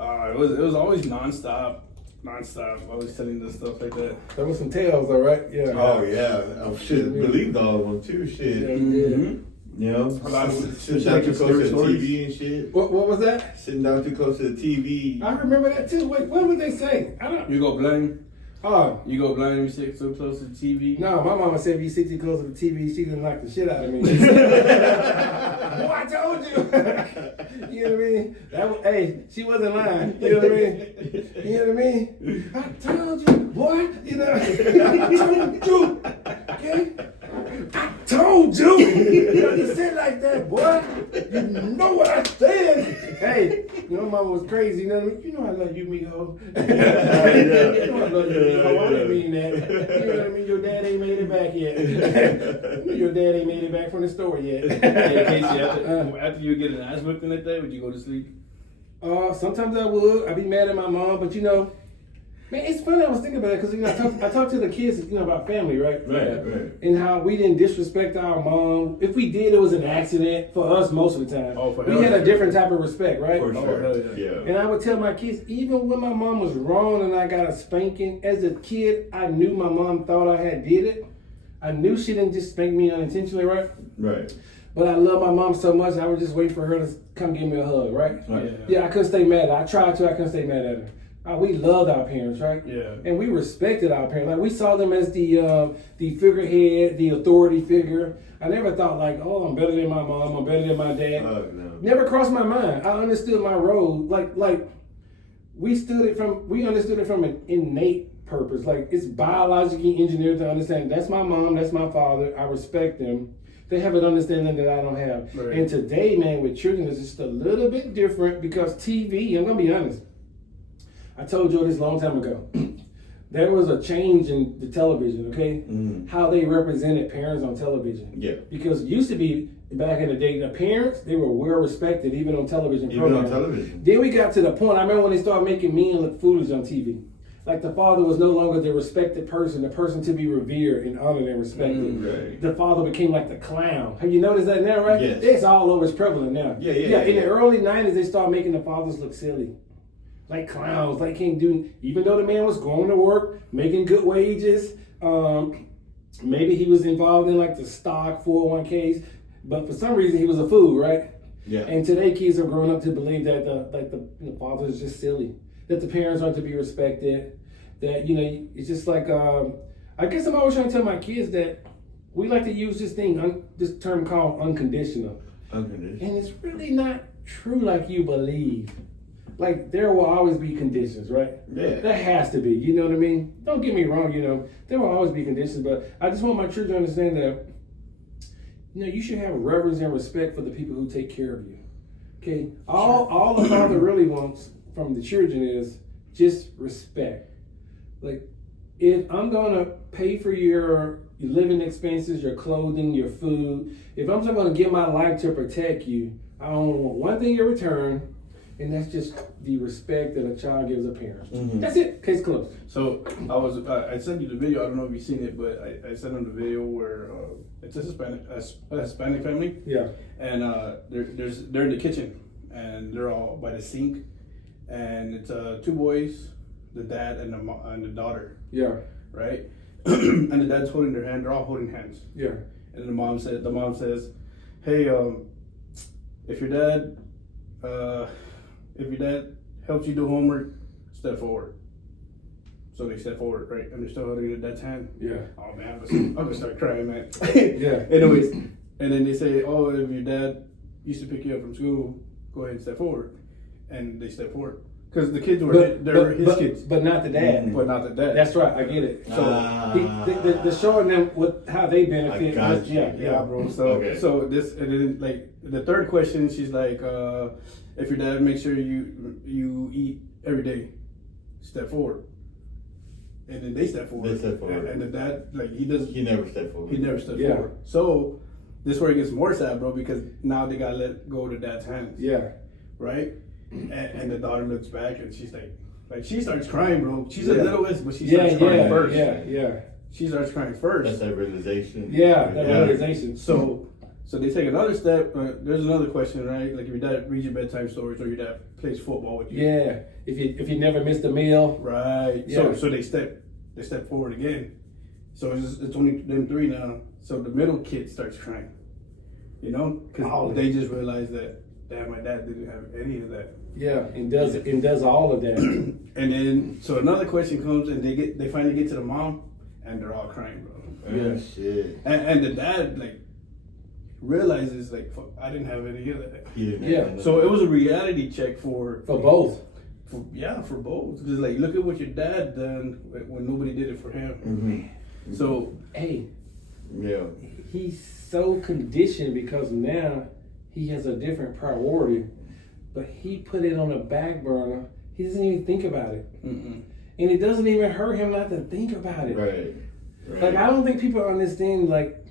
It was always nonstop. Always telling us stuff like that. There was some tails, though, right? Yeah. Oh yeah. Oh shit. Believed all of them too. Shit. Mm-hmm. You know, A lot of sitting down too close to the TV and shit. What was that? Sitting down too close to the TV. I remember that too. Wait, what would they say? I don't. You go blind. Oh. You go blind when you sit so close to the TV. No, my mama said if you sit too close to the TV, she didn't like the shit out of me. Boy, I told you. You know what I mean? Hey, she wasn't lying. You know what I mean? You know what I mean? I told you, boy. You know, I told you. Okay? I told you. You don't just sit like that, boy. You know what I said. Hey, you know, mama was crazy. You know what I mean? You know I love you, Migo. You know I love you, Migo. I didn't mean that. You know what I mean? Your dad ain't made it back yet. Your dad ain't made it back from the store yet. Hey, Casey, after you get an ass whipping like that, would you go to sleep? Sometimes I would. I'd be mad at my mom, but you know, man, it's funny. I was thinking about it because you know I talk to the kids, you know, about family, right? Right. And how we didn't disrespect our mom. If we did, it was an accident for us most of the time. Oh, for we hell had yeah. a different type of respect, right? For Oh, sure. hell yeah. Yeah. And I would tell my kids, even when my mom was wrong and I got a spanking, as a kid, I knew my mom thought I had did it. I knew she didn't just spank me unintentionally, right? Right. But I love my mom so much, I would just wait for her to come give me a hug, right? Right. Yeah, I couldn't stay mad at her. I tried to, I couldn't stay mad at her. We loved our parents, right? Yeah. And we respected our parents. Like, we saw them as the figurehead, the authority figure. I never thought like, oh, I'm better than my mom, I'm better than my dad. No. Never crossed my mind. I understood my role. Like we understood it from an innate purpose. Like, it's biologically engineered to understand that's my mom, that's my father. I respect them. They have an understanding that I don't have. Right. And today, man, with children, it's just a little bit different because TV, I'm gonna be honest. I told you this a long time ago. There was a change in the television, okay? Mm. How they represented parents on television. Yeah. Because it used to be, back in the day, the parents, they were well respected, even on television Even programs. on television. Then we got to the point, I remember when they started making men look foolish on TV. Like, the father was no longer the respected person, the person to be revered and honored and respected. Right. The father became like the clown. Have you noticed that now, right? Yes. It's all over, it's prevalent now. Yeah. In the early 90s, they started making the fathers look silly. Like clowns, like can't do, even though the man was going to work, making good wages, maybe he was involved in like the stock 401ks, but for some reason he was a fool, right? Yeah. And today kids are growing up to believe that the father is just silly, that the parents aren't to be respected, that, you know, it's just like, I guess I'm always trying to tell my kids that we like to use this term called unconditional. Unconditional. And it's really not true like you believe. Like, there will always be conditions, right? Yeah. There has to be, you know what I mean? Don't get me wrong, you know, there will always be conditions, but I just want my children to understand that you should have reverence and respect for the people who take care of you. Okay, all the father really wants from the children is just respect. Like, if I'm gonna pay for your living expenses, your clothing, your food, if I'm just gonna give my life to protect you, I only want one thing in return, and that's just the respect that a child gives a parent. Mm-hmm. That's it. Case closed. So I sent you the video. I don't know if you've seen it, but I sent them the video where it's a Hispanic family. Yeah. And they're in the kitchen, and they're all by the sink, and it's 2 boys, the dad and the daughter. Yeah. Right. And the dad's holding their hand. They're all holding hands. Yeah. And the mom says, "Hey, if your dad helps you do homework, step forward." So they step forward, right? And they're still holding their dad's hand. Yeah. Oh man, I'm gonna start crying, man. Yeah. Anyways, and then they say, "Oh, if your dad used to pick you up from school, go ahead and step forward." And they step forward. Because the kids were his kids. But not the dad. But not the dad. That's right, I get it. So they're showing them how they benefit. Yeah, bro. So this, and then like the third question, she's like, if your dad makes sure you eat every day, step forward. And then they step forward. And the dad, like, he never stepped forward. He never stepped forward. So this is where it gets more sad, bro, because now they gotta let go of the dad's hands. Yeah. Right? And the daughter looks back and she's like she starts crying, bro. She's the littlest, but she starts crying first. Yeah. She starts crying first. That's that realization. Yeah, realization. So they take another step. There's another question, right? Like if your dad reads your bedtime stories or your dad plays football with you. Yeah. If you never missed a meal. Right. Yeah. So they step forward again. So it's only them 3 now. So the middle kid starts crying. You know, because they just realized that. Damn, my dad didn't have any of that. Yeah, and does all of that. And then so another question comes, and they finally get to the mom, and they're all crying, bro. Yeah, shit. And the dad like realizes like, fuck, I didn't have any of that. Yeah. So it was a reality check for both. For both. Because like, look at what your dad done when nobody did it for him. Mm-hmm. So hey, yeah, he's so conditioned because now he has a different priority, but he put it on the back burner. He doesn't even think about it. Mm-mm. And it doesn't even hurt him not to think about it. Right. Like, I don't think people understand, like,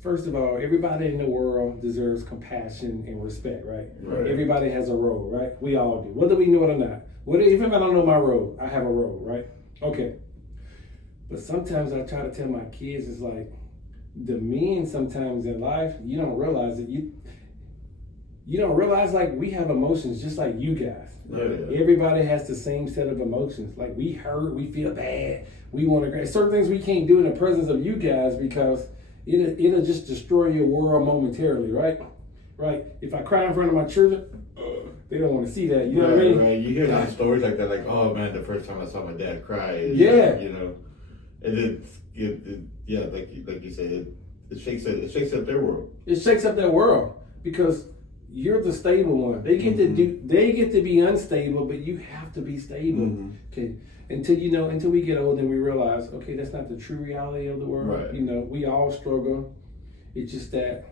first of all, everybody in the world deserves compassion and respect, right? Everybody has a role, right? We all do, whether we know it or not. Even if I don't know my role, I have a role, right? Okay. But sometimes I try to tell my kids, it's like, the men sometimes in life, you don't realize that you don't realize, like, we have emotions just like you guys. Yeah. Everybody has the same set of emotions. Like, we hurt, we feel bad, we want to. Certain things we can't do in the presence of you guys because it'll just destroy your world momentarily, right? Right. If I cry in front of my children, they don't want to see that. You know what I mean? Right. You hear these stories like that, like, oh man, the first time I saw my dad cry. You know, and like you said, it shakes up their world. It shakes up their world because you're the stable one. They get to be unstable, but you have to be stable. Mm-hmm. Okay. Until we get old and we realize, okay, that's not the true reality of the world. Right. You know, we all struggle. It's just that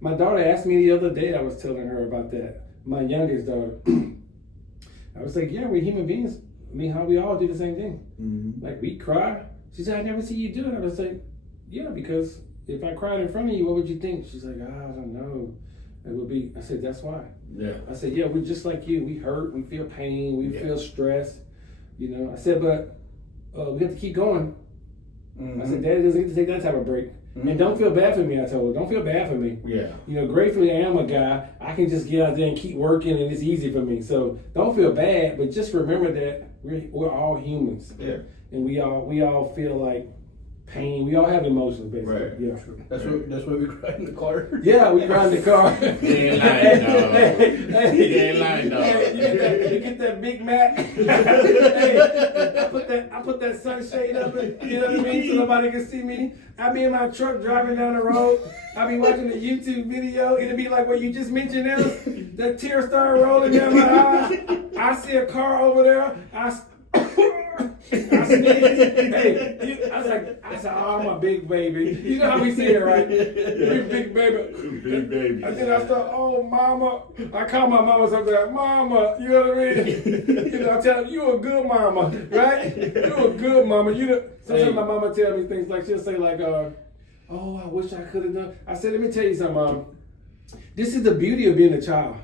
my daughter asked me the other day, I was telling her about that. My youngest daughter. I was like, yeah, we're human beings. I mean, how we all do the same thing. Mm-hmm. Like, we cry. She said, I never see you do it. I was like, yeah, because if I cried in front of you, what would you think? She's like, I don't know. It would be, I said, that's why. Yeah. I said, yeah, we're just like you. We hurt, we feel pain, we feel stress. You know, I said, but we have to keep going. Mm-hmm. I said, Daddy doesn't get to take that type of break. Mm-hmm. And don't feel bad for me, I told her. Don't feel bad for me. Yeah. You know, gratefully I am a guy. I can just get out there and keep working and it's easy for me. So don't feel bad, but just remember that we're all humans. Yeah. And we all feel like pain. We all have emotions, basically. Right. Yeah. That's why we cry in the car. Yeah, we cry in the car. You ain't lying, dog. You ain't lying, dog. You get that Big Mac. I put that sunshade up, you know what I mean, so nobody can see me. I be in my truck driving down the road. I be watching the YouTube video. It'll be like what you just mentioned there. The tears start rolling down my eye. I see a car over there. I sneezed. Hey, I said, oh, I'm a big baby. You know how we say it, right? Big baby. Big baby. And then I start, oh, mama. I call my mama something like, mama. You know what I mean? You know, I tell her, you a good mama, right? You a good mama. Sometimes my mama tell me things like, she'll say like, oh, I wish I could have done. I said, let me tell you something, Mom. This is the beauty of being a child.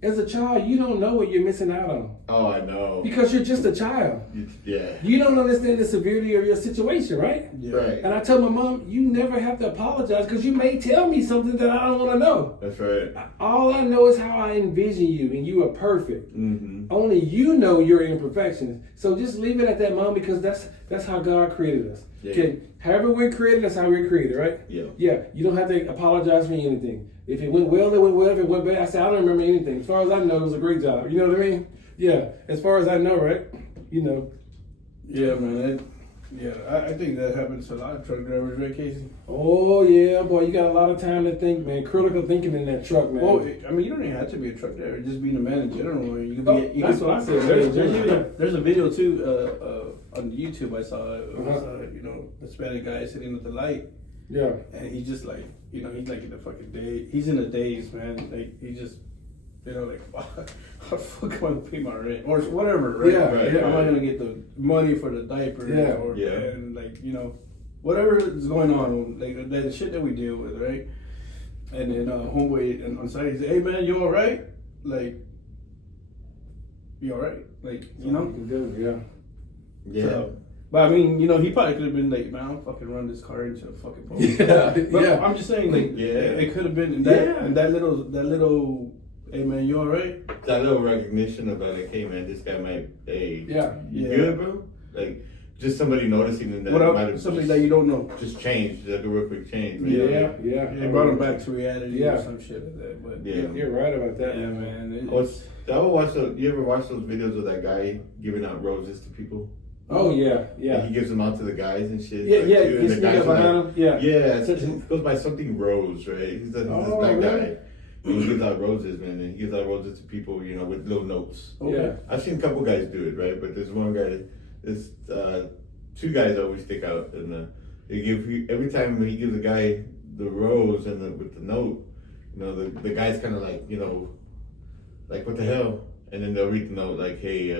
As a child, you don't know what you're missing out on. Oh, I know. Because you're just a child. Yeah. You don't understand the severity of your situation, right? Yeah. Right. And I tell my mom, you never have to apologize because you may tell me something that I don't want to know. That's right. All I know is how I envision you, and you are perfect. Mm-hmm. Only you know you're imperfectionist. So just leave it at that, Mom, because that's how God created us. Yeah. Okay, however we're created, that's how we're created, right? Yeah. Yeah, you don't have to apologize for anything. If it went well, it went well. If it went bad, I said, I don't remember anything. As far as I know, it was a great job. You know what I mean? Yeah, as far as I know, right? You know. Yeah, man. I think that happens to a lot of truck drivers, right, Casey? Oh, yeah, boy, you got a lot of time to think, man. Critical thinking in that truck, man. Well, I mean, you don't even have to be a truck driver. Just being a man in general. You could be. That's what I said. There's a video too on YouTube I saw. It was the Spanish guy sitting at the light. Yeah. And he's just like, he's like in the fucking day. He's in a daze, man. Like he just, like, how the fuck am I gonna pay my rent or whatever, right? Yeah, right, Am I gonna get the money for the diaper? Yeah. And like, whatever is going on, like the shit that we deal with, right? And then homeboy and on site, he said, "Hey man, you all right? Like, you all right? Like, You can do it, yeah. Yeah. So, but I mean, he probably could have been like, man, I'll fucking run this car into a fucking pole. Yeah, But yeah. I'm just saying, like, Yeah. it could have been Yeah. and that little, hey man, you all right? That little recognition about like, hey man, this guy might, hey, Yeah. you Yeah. good, bro? Like, just somebody noticing that What might up? have Something just, that you don't know. just changed, like a real quick change. man. Yeah. It brought him back to reality Yeah. or some shit like that. But Yeah. You're right about that. yeah, man. You ever watch those videos of that guy giving out roses to people? Oh, yeah, And yeah. he gives them out to the guys and shit. Yeah, like, yeah, too, you and the sneak guys up are behind like, him. Yeah. Yeah, it goes by something Rose, right? He's this Oh, black really? guy. And he gives out roses, man, and he gives out roses to people, with little notes. Yeah. I've seen a couple guys do it, right? But there's one guy, there's two guys that always stick out, and every time he gives a guy the rose and with the note, the guy's kind of like, like what the hell, and then they'll read the note like, hey,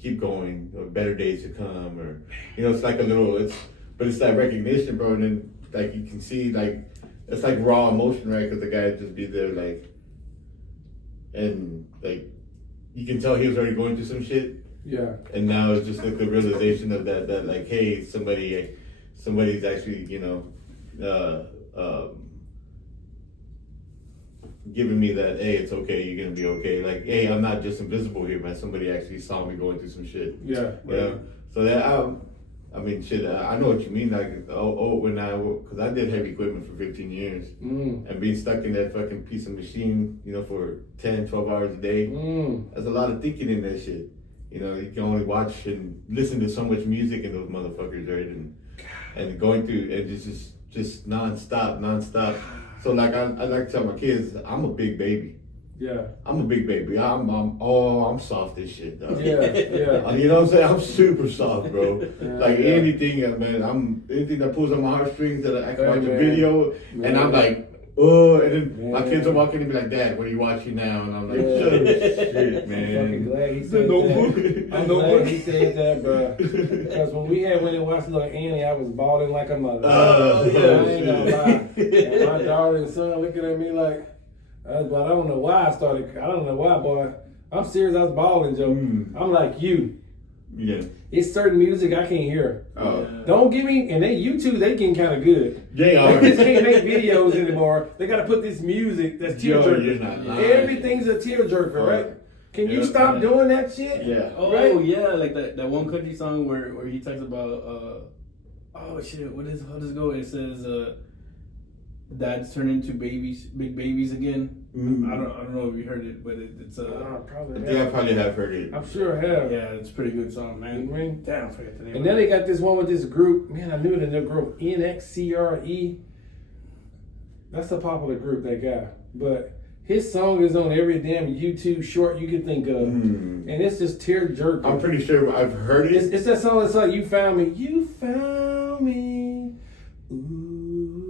keep going, better days to come, or it's like but it's that recognition, bro, and then like you can see like it's like raw emotion, right? Because the guy would just be there like, and like you can tell he was already going through some shit. Yeah. And now it's just like the realization of that like, hey, somebody's actually, giving me that, hey, it's okay, you're gonna be okay. Like, hey, I'm not just invisible here, man. Somebody actually saw me going through some shit. Yeah. So that I mean, shit. I know what you mean. Like, because I did heavy equipment for 15 years, and being stuck in that fucking piece of machine, for 10, 12 hours a day. There's a lot of thinking in that shit. You can only watch and listen to so much music in those motherfuckers, right? And going through and just nonstop. So like I like to tell my kids, I'm a big baby. Yeah. I'm a big baby. I'm soft as shit, dog. Yeah. You know what I'm saying? I'm super soft, bro. Like Yeah. anything, man. Anything that pulls on my heartstrings that I can watch a man. video, Man. and I'm like, oh, and then my Man. kids are walking in and be like, Dad, what are you watching now? And I'm like, Yeah. shut up, shit, I'm fucking man. glad he said that. I'm glad he said that, bro. Because when we went and watched little Annie, I was bawling like a mother. I ain't gonna lie. And my daughter and son looking at me like, but I don't know why I don't know why, boy. I'm serious, I was bawling, Joe. I'm like you. Yeah. It's certain music I can't hear. Oh. Don't give me, and YouTube, they getting kind of good. They are. They just can't make videos anymore. They got to put this music that's tear Yo, jerker. you're not lying. Everything's a tear jerker, right? Can you Yeah, stop man. doing that shit? Yeah. Oh Right? yeah, like that one country song where he talks about oh shit, how does it go? It says dads turn into big babies again. I don't know if you heard it, but it's Probably I think I probably have heard it. I'm sure I have. yeah, it's a pretty good song, man. You know what I mean? Damn, I forget the name. And then they got this one with this group. Man, I knew it in their group. NXCRE. That's a popular group they got. But His song is on every damn YouTube short you can think of. And it's just tear jerking. I'm pretty sure I've heard it. It's that song that's like, you found me. You found me. Ooh.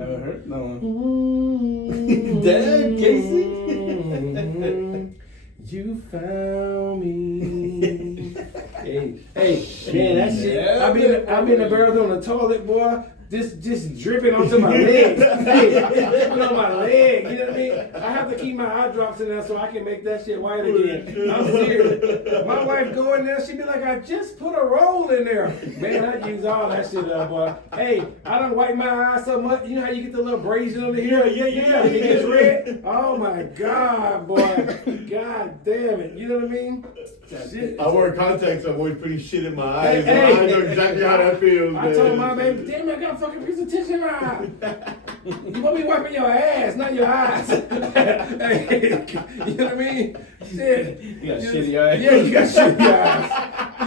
Haven't heard? No. Damn, Casey. You found me. hey, man, that shit. Yeah, I've been a bird on the toilet, boy. Just dripping onto my legs. Hey, dripping on my leg. You know what I mean? I have to keep my eye drops in there so I can make that shit white again. I'm serious. My wife go in there, she be like, I just put a roll in there. Man, I use all that shit up, boy. Hey, I don't wipe my eyes so much. You know how you get the little abrasion on the ear? Yeah. It gets red. Oh my God, boy. God damn it. You know what I mean? Shit. I wear contacts, I'm always putting shit in my eyes. Hey. I know exactly how that feels, man. I told my baby, damn it, I got a fucking piece of tissue in my eye. You want me wiping your ass, not your eyes. Hey, you know what I mean? Shit. You got shitty eyes. Yeah, you got shitty eyes.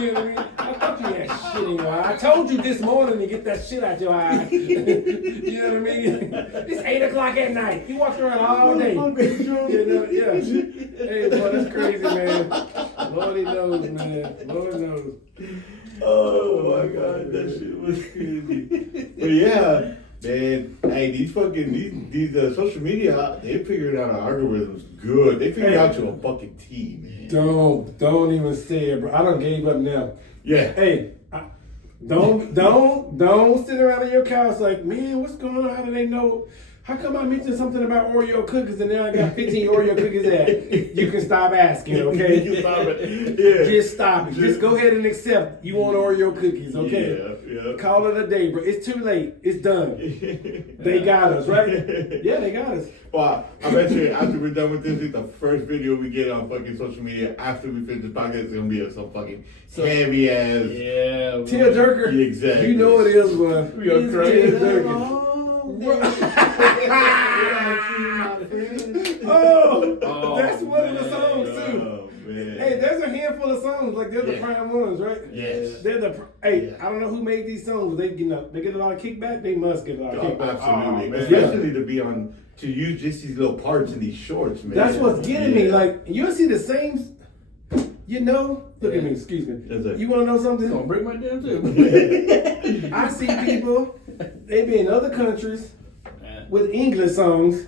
You know what I mean? I thought you had shit in your eye. I told you this morning to get that shit out your eye. You know what I mean? It's 8 o'clock at night. You walk around all day. You know, yeah. Hey, boy, that's crazy, man. Lord, he knows, man. Lord knows. Oh my God, that shit was crazy. But yeah, man, hey, these social media, they figured out our algorithms good. They figured out to a fucking T, man. Don't even say it, bro. I done gave up now. Yeah. Hey, don't sit around on your couch like, man, what's going on? How do they know? How come I mentioned something about Oreo cookies and now I got 15 Oreo cookies that you can stop asking, okay? You can stop it. Yeah. Just stop it. Just go ahead and accept you want Oreo cookies, okay? Yeah. Call it a day, bro. It's too late. It's done. They got us, right? Yeah, they got us. Well, I bet you after we're done with this, the first video we get on fucking social media after we finish the podcast is gonna be some fucking heavy ass. Yeah. Tear jerker. Exactly. You know it is, bro. We are crazy. Tear jerker. Oh, that's one of the songs too. Oh, man. Hey, there's a handful of songs like they're the prime ones, right? Yes. They're the I don't know who made these songs, but they get a lot of kickback. They must get a lot of kickback. Absolutely, Oh, man. especially to use just these little parts in these shorts, man. That's what's getting me. Like you'll see the same. You know, look at me. Excuse me. You want to know something? Don't break my damn table. I see people. They be in other countries with English songs,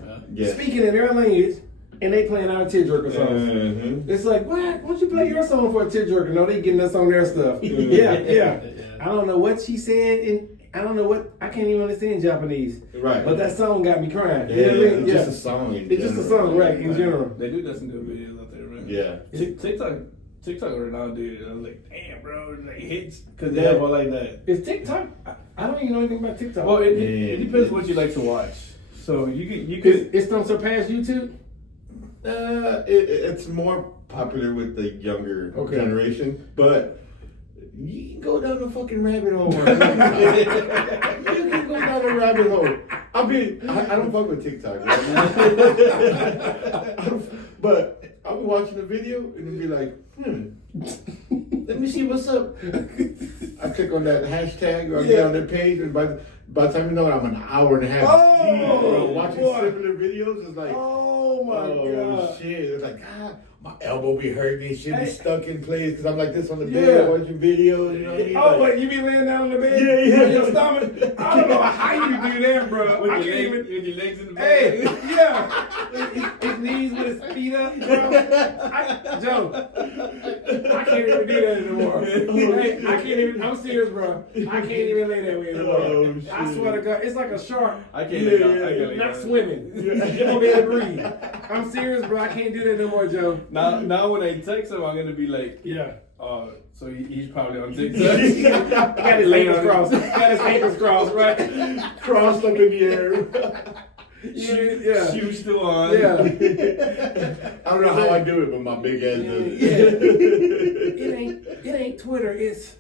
speaking in their language, and they playing our tearjerker songs. Mm-hmm. It's like, what? Why don't you play your song for a tearjerker? No, they getting us on their stuff. Yeah. I don't know what she said, and I don't know what, I can't even understand Japanese. Right. But that song got me crying. Yeah, You know what I mean? it's just a song. It's just a song, right? In general. They do got some good videos out there, man. Yeah. TikTok right now, dude. I was like, damn, bro, like hits because they have all like that. Is TikTok? I don't even know anything about TikTok. Well, it depends what you like to watch. So you could. It's gonna surpass YouTube. It's more popular with the younger generation, but you can go down the fucking rabbit hole. You can go down the rabbit hole. I don't fuck with TikTok, right? But I'll be watching a video and it'll be like, let me see what's up. I click on that hashtag or I get on their page, and by the time you know it, I'm an hour and a half deep, bro. Watching similar videos is like, oh my God. Shit. It's like, my elbow be hurting, shit be stuck in place because I'm like this on the bed watching videos, you know what I mean? Oh, wait, you be laying down on the bed? Yeah. On your stomach? I don't know how you do that, bro. With I your can't even. with your legs in the back. Hey, his knees with his feet up, bro. Joe, I can't even do that anymore. Hey, I can't even. I'm serious, bro. I can't even lay that way anymore. Oh, I swear to God, it's like a shark. I can't lay down. I can't lay Not down. swimming. You won't be able to breathe. I'm serious, bro. I can't do that no more, Joe. Now when I text him, I'm gonna be like, so he's probably on TikTok. Got his ankles crossed. Right? Crossed up in the air. Shoes still on. Yeah. I don't know how I do it, but my big ass does it. It ain't Twitter. It's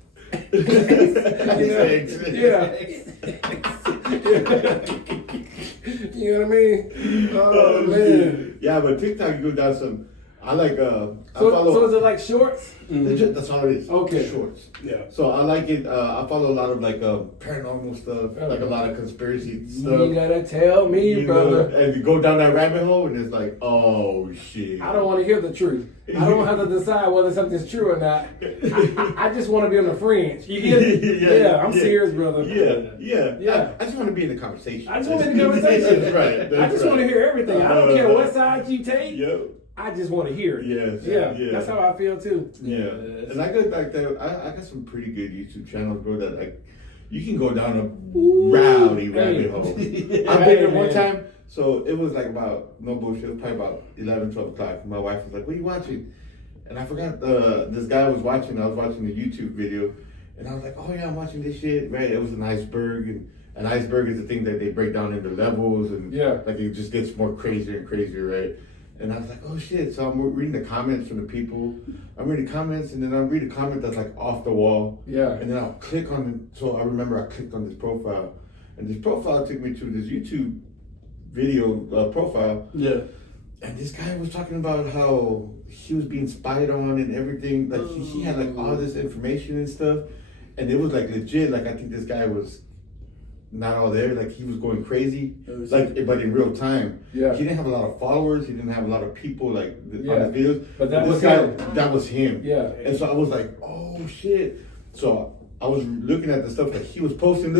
You know what I mean? Oh man. Yeah, but TikTok, you go down some. I I like So is it like shorts? That's all it is. Okay. Shorts. Yeah. So I like it. I follow a lot of like paranormal stuff, like a lot of conspiracy stuff. You gotta tell me, You brother. know, and you go down that rabbit hole, and it's like, oh shit. I don't want to hear the truth. I don't have to decide whether something's true or not. I just want to be on the fringe. You get it? Yeah, I'm serious, brother. Yeah. I just want to be in the conversation. I just want to be in the conversation. That's right. I just want to hear everything. I don't care what side you take. Yep. I just want to hear it. Yes. Yeah. That's how I feel too. Yeah. And I got like that. I got some pretty good YouTube channels, bro. That like you can go down a rowdy rabbit hole. I've been there one time. So it was like about, no bullshit, it was probably about 11, 12 o'clock. My wife was like, what are you watching? And I forgot this guy was watching. I was watching the YouTube video. And I was like, oh yeah, I'm watching this shit. Right? It was an iceberg. And an iceberg is the thing that they break down into levels. And like it just gets more crazier and crazier, right? And I was like, oh shit. So I'm reading the comments from the people. I'm reading comments, and then I read a comment that's like off the wall. Yeah. And then I'll click on it. So I remember I clicked on this profile. And this profile took me to this YouTube video profile. Yeah. And this guy was talking about how he was being spied on and everything. Like he had like all this information and stuff. And it was like legit. Like I think this guy was not all there. Like he was going crazy. Like but in real time. Yeah. He didn't have a lot of followers. He didn't have a lot of people like on his videos. But that this was guy, him. that was him. Yeah. And so I was like, oh shit. So I was looking at the stuff that he was posting,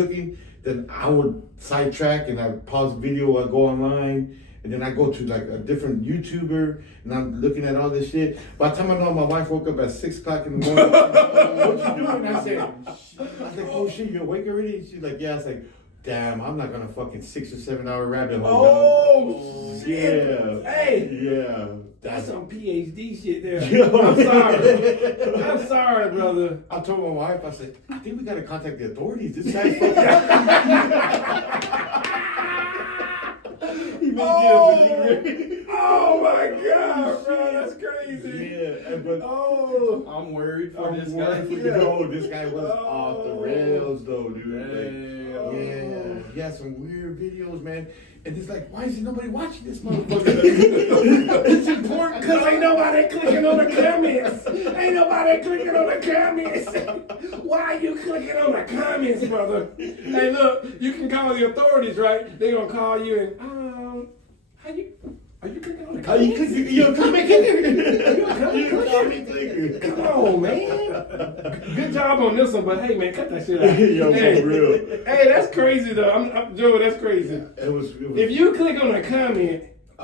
then I would sidetrack and I would pause the video, I'd go online, and then I go to like a different YouTuber, and I'm looking at all this shit. By the time I know, my wife woke up at 6 o'clock in the morning. What you doing? I said, oh shit, you awake already? And she's like, yeah. I was like, damn, I'm not gonna fucking 6 or 7 hour rabbit hole. Oh shit! Yeah. Hey, yeah, that's some PhD shit there. I'm sorry. I'm sorry, brother. I told my wife, I said, I think we gotta contact the authorities. This guy's fucking. Oh my god, bro, that's crazy. Yeah, but I'm worried for this guy. Yo, this guy was off the rails though, dude. Like, he had some weird videos, man. And it's like, why is nobody watching this motherfucker? It's important Because ain't nobody clicking on the comments. Ain't nobody clicking on the comments. Why are you clicking on the comments, brother? Hey, look, you can call the authorities, right? They're going to call you and, are you clicking on the comments? Are you clicking? You're a comment clicker. You're a comment clicker. Come on, man. Good job on this one, but hey, man, cut that shit out. Yo, hey, for real. Hey, that's crazy, though. I'm Joe, that's crazy. It was. If you click on a comment,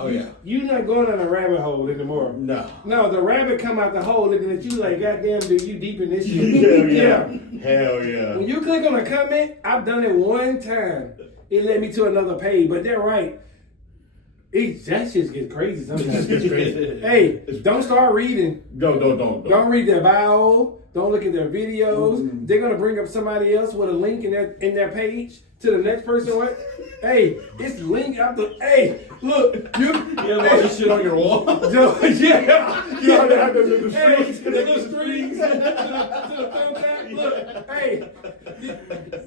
yeah. You're not going in a rabbit hole anymore. No, the rabbit come out the hole looking at you like, goddamn, dude, you deep in this shit. Yeah. Hell yeah. When you click on a comment, I've done it one time. It led me to another page, but they're right. That shit gets crazy sometimes. It's crazy. Hey, don't start reading. Don't. Don't read their bio. Don't look at their videos. Mm-hmm. They're gonna bring up somebody else with a link in their page to the next person. What? Hey, it's link out the. Hey, look, you have this shit on your wall. Yeah. You gotta have the strings. The little strings to the thumbtack. Look, hey.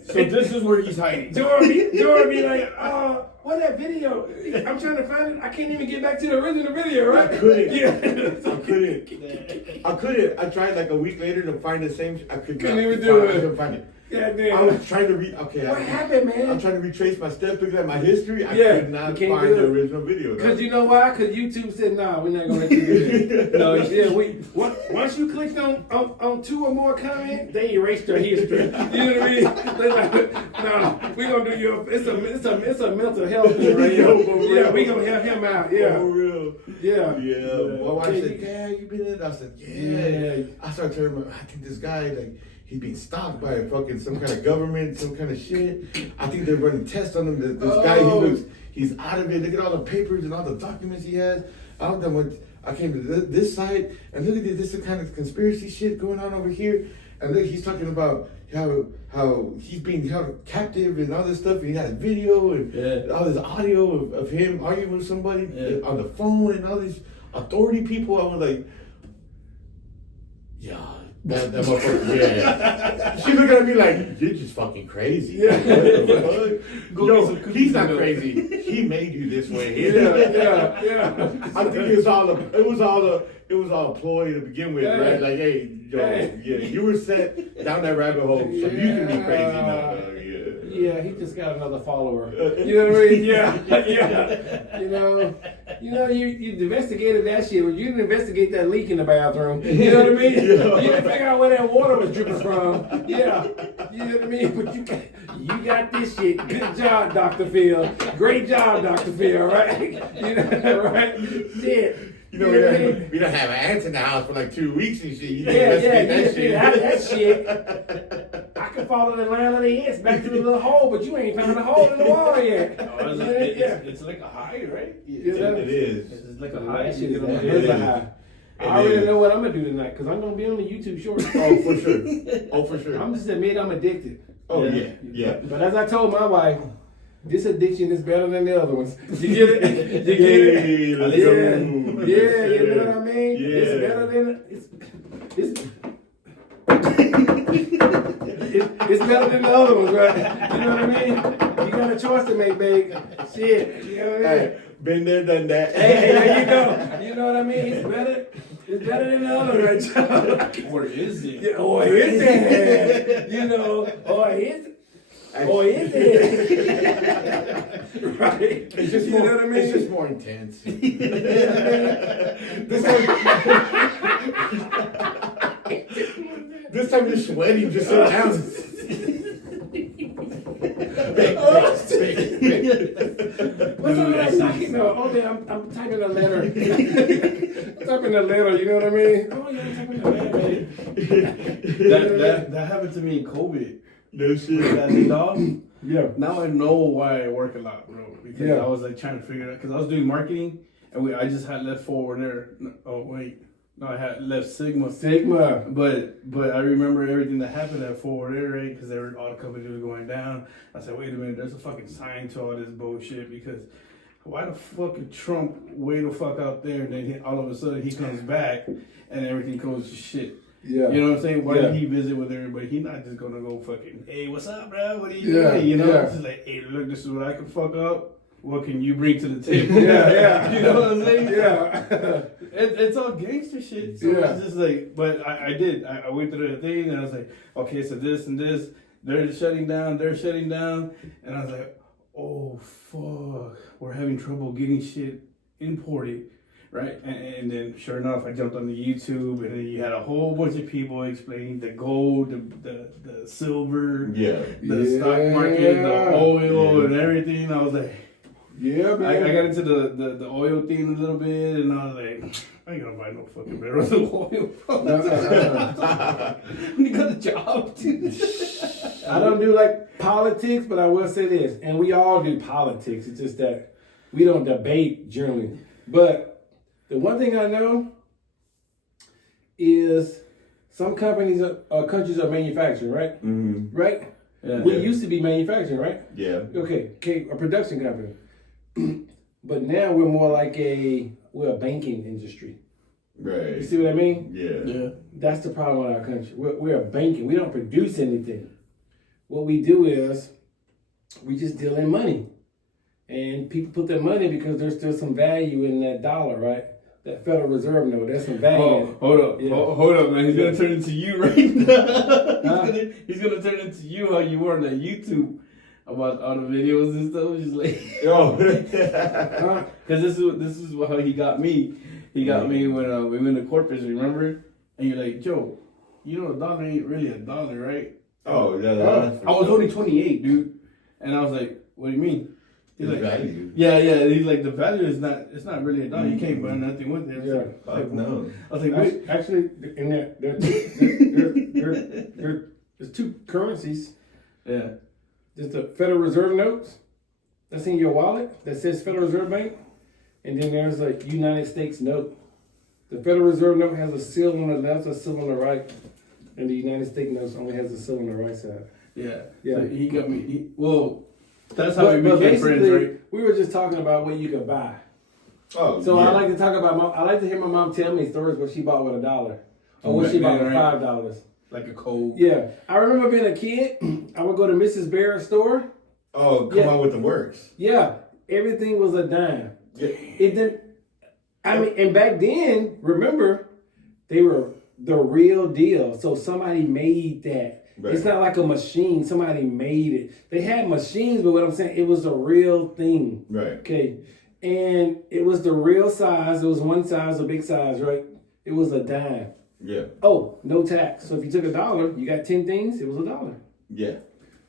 So this is where he's hiding. Jordan be like, what that video? I'm trying to find it. I can't even get back to the original video, right? I couldn't. Yeah. I couldn't. I tried like a week later to find the same. I couldn't even do it. I couldn't find it. Yeah, damn. I was trying to read. Okay. What happened, man? I'm trying to retrace my steps, looking at my history. I could not find the original video. Because you know why? Because YouTube said, nah, we're not going to let you do that. No, yeah, once you clicked on 2 or more comments, they erased your history. You know what I mean? They're like, no, we're going to do your, it's a mental health thing right here. Yeah, we're going to help him out. Yeah. For real. Yeah. My wife said, yeah, you been in? I said, yeah. I started telling her, I think this guy, like, he's being stalked by some kind of government, some kind of shit. I think they're running tests on him. This guy, he's out of it. Look at all the papers and all the documents he has. I came to this site, and look at this kind of conspiracy shit going on over here. And look, he's talking about how he's being held captive and all this stuff. And he had a video and all this audio of him arguing with somebody on the phone and all these authority people. I was like, yeah. That motherfucker, yeah. She looking at me like, you're just fucking crazy. Yeah. Yo, he's not crazy. He made you this way. Yeah. I think it was all a ploy to begin with, right? Like, hey, yo, yeah, you were set down that rabbit hole, so you can be crazy now. Yeah, he just got another follower. You know what I mean? Yeah. You investigated that shit. You didn't investigate that leak in the bathroom. You know what I mean? You didn't figure out where that water was dripping from. Yeah. You know what I mean? But you got this shit. Good job, Dr. Phil. Great job, Dr. Phil, right? You know, right? Shit. You know, we don't have ants in the house for like 2 weeks and shit. You That shit. I can follow the line of the ants back to the little hole, but you ain't found a hole in the wall yet. It's like a high, right? It is. It's like a high. That shit is a high. I already know what I'm gonna do tonight because I'm gonna be on the YouTube shorts. Oh, for sure. I'm just admit I'm addicted. Oh, yeah. But as I told my wife, this addiction is better than the other ones. You get it? You get it? Yeah, you know what I mean? Yeah. It's better than it's better than the other ones, right? You know what I mean? You got a choice to make, babe. Shit. You know what I mean? Hey, been there, done that. Hey, there you go. You know what I mean? It's better than the other, right? Or is it? Yeah, or is it? You know, or is it? Or is it? Right? It's just You more, know what I mean? It's just more intense. This time you're sweating, just sit down. What's up with that? No, I'm typing a letter. I'm typing a letter, you know what I mean? Oh, yeah, I'm typing a letter. That happened to me in COVID. No shit. That laid off. Yeah. Now I know why I work a lot, bro. Because Yeah. I was like trying to figure it out. Because I was doing marketing, and I just had left Forward there. Oh wait, no, I had left Sigma. But I remember everything that happened at Forward Air, right? Because all the companies were going down. I said, wait a minute, there's a fucking sign to all this bullshit. Because why the fuck did Trump way the fuck out there, and then all of a sudden he comes back and everything goes to shit. Yeah. You know what I'm saying? Why Yeah. did he visit with everybody? He's not just gonna go fucking, hey, what's up, bro? What are you Yeah, doing? You know, yeah. it's just like, hey, look, this is what I can fuck up. What can you bring to the table? Yeah. You know what I'm saying? Yeah. It's all gangster shit. So Yeah. it's just like, but I went through the thing and I was like, okay, so this and this, they're shutting down. And I was like, oh, fuck. We're having trouble getting shit imported. Right, and then sure enough, I jumped on the YouTube, and then you had a whole bunch of people explaining the gold, the silver, the stock market, the oil, and everything. I was like, yeah, man. I got into the oil thing a little bit, and I was like, I ain't gonna buy no fucking barrels of oil. You got a job, dude. I don't do like politics, but I will say this, and we all do politics. It's just that we don't debate generally, but. The one thing I know is some companies, countries are manufacturing, right? Mm-hmm. Right? Yeah. We used to be manufacturing, right? Yeah. Okay, a production company. But now we're more like we're a banking industry. Right. You see what I mean? Yeah. That's the problem with our country. We're a banking. We don't produce anything. What we do is we just deal in money. And people put their money because there's still some value in that dollar, right? That Federal Reserve note, there's some value in it. Hold up. Yeah. Hold up, man. He's going to turn into you right now. He's gonna turn into you how you were on that YouTube about all the videos and stuff. Just like, because this is how he got me. He got me when we went to Corpus, remember? And you're like, Joe, you know a dollar ain't really a dollar, right? Oh, yeah. I was only 28, dude. And I was like, what do you mean? He's like, value. Yeah. He's like, the value is not really a dollar. You can't buy nothing with it. Yeah. Fuck no. I was like, wait. Actually, in there's two currencies. Yeah. There's the Federal Reserve notes that's in your wallet that says Federal Reserve Bank, and then there's a United States note. The Federal Reserve note has a seal on the left, a seal on the right, and the United States note only has a seal on the right side. Yeah. Yeah. So he got me. That's how we became friends, right? We were just talking about what you could buy. Oh, So yeah. I like to talk about I like to hear my mom tell me stories what she bought with $1. or what she bought for Right. $5. Like a Coke. Yeah, I remember being a kid. I would go to Mrs. Barrett's store. Oh, come on with the works. Yeah, everything was a dime. Yeah. It didn't. I mean, and back then, remember, they were the real deal. So somebody made that. Right. It's not like a machine. Somebody made it. They had machines, but what I'm saying, it was a real thing. Right. Okay. And it was the real size. It was one size, a big size, right? It was a dime. Yeah. Oh, no tax. So if you took $1, you got 10 things, it was $1. Yeah.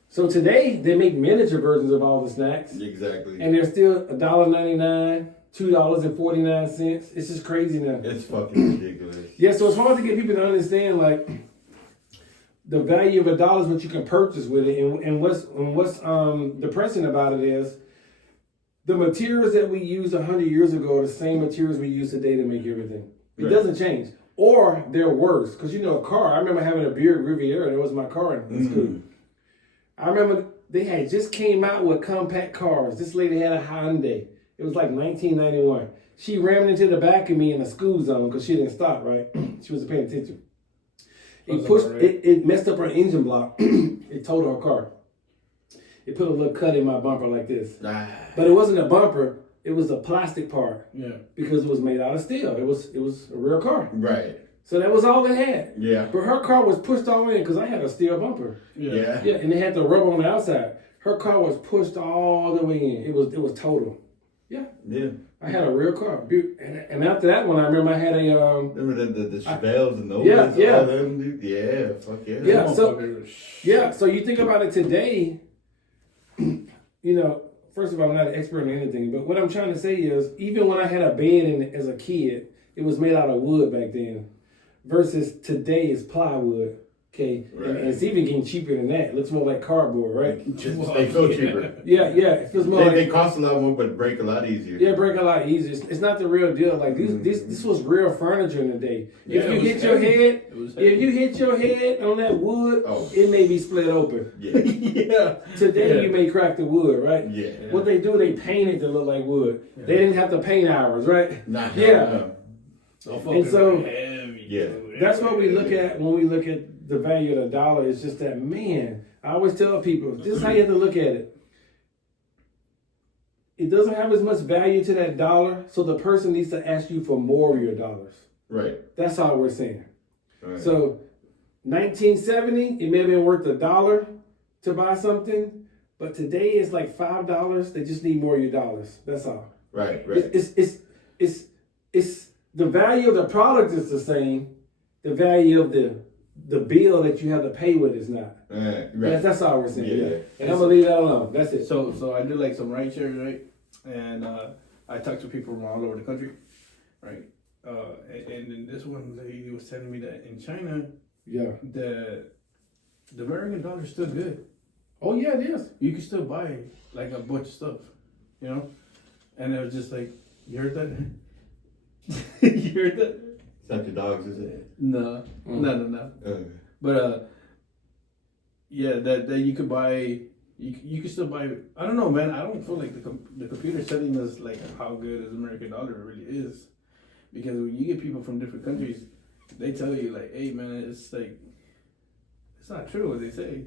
So today, they make miniature versions of all the snacks. Exactly. And they're still $1.99, $2.49. It's just crazy now. It's fucking ridiculous. Yeah, so it's hard to get people to understand, like, the value of $1 is what you can purchase with it. And what's depressing about it is the materials that we used 100 years ago are the same materials we use today to make everything. It Right. doesn't change. Or they're worse. Because, you know, a car, I remember having a Buick Riviera. That was my car in school. I remember they had just came out with compact cars. This lady had a Hyundai. It was like 1991. She rammed into the back of me in a school zone because she didn't stop, right? She wasn't paying attention. It messed up her engine block. It totaled her car. It put a little cut in my bumper like this. But it wasn't a bumper. It was a plastic part. Yeah. Because it was made out of steel. It was a real car. Right. So that was all it had. Yeah. But her car was pushed all in because I had a steel bumper. Yeah. Yeah, and it had the rubber on the outside. Her car was pushed all the way in. It was total. Yeah. Yeah. I had a real car. And after that one, I remember I had a Remember the Chevelles and those? Yeah. All them, dude? Yeah. Fuck yeah. Yeah. So you think about it today. You know, first of all, I'm not an expert on anything, but what I'm trying to say is, even when I had a bed in as a kid, it was made out of wood back then. Versus today is plywood, okay? Right. And it's even getting cheaper than that. It looks more like cardboard, right? They feel cheaper. Yeah. It feels more They cost a lot more, but break a lot easier. Yeah, break a lot easier. It's not the real deal. Like this was real furniture in the day. Yeah, If you hit your head, heavy. on that wood, Oh. it may be split open. Yeah. Yeah. Today you may crack the wood, right? Yeah. What they do, they paint it to look like wood. Yeah. They didn't have to paint hours, right? Nah, Yeah. And so, heavy. Yeah. That's what we look at when we look at the value of the dollar. It's just that, man, I always tell people, this is how you have to look at it. It doesn't have as much value to that dollar, so the person needs to ask you for more of your dollars. Right. That's all we're saying. Right. So 1970, it may have been worth $1 to buy something, but today it's like $5. They just need more of your dollars. That's all. Right. Right. It's the value of the product is the same. The value of the bill that you have to pay with is not. Right. That's all we're saying. Yeah. And I'm gonna leave that alone. That's it. So I do like some ride shares, right? And I talk to people from all over the country, right? And in this one, he was telling me that in China, Yeah. the American dollar is still good. Oh yeah, it is. You can still buy like a bunch of stuff, you know? And it was just like, you heard that? You heard that? It's not your dogs, is it? No. But yeah, that you could buy. You can still buy. I don't know, man. I don't feel like the computer telling us like how good the American dollar really is, because when you get people from different countries, they tell you like, hey man, it's like it's not true what they say.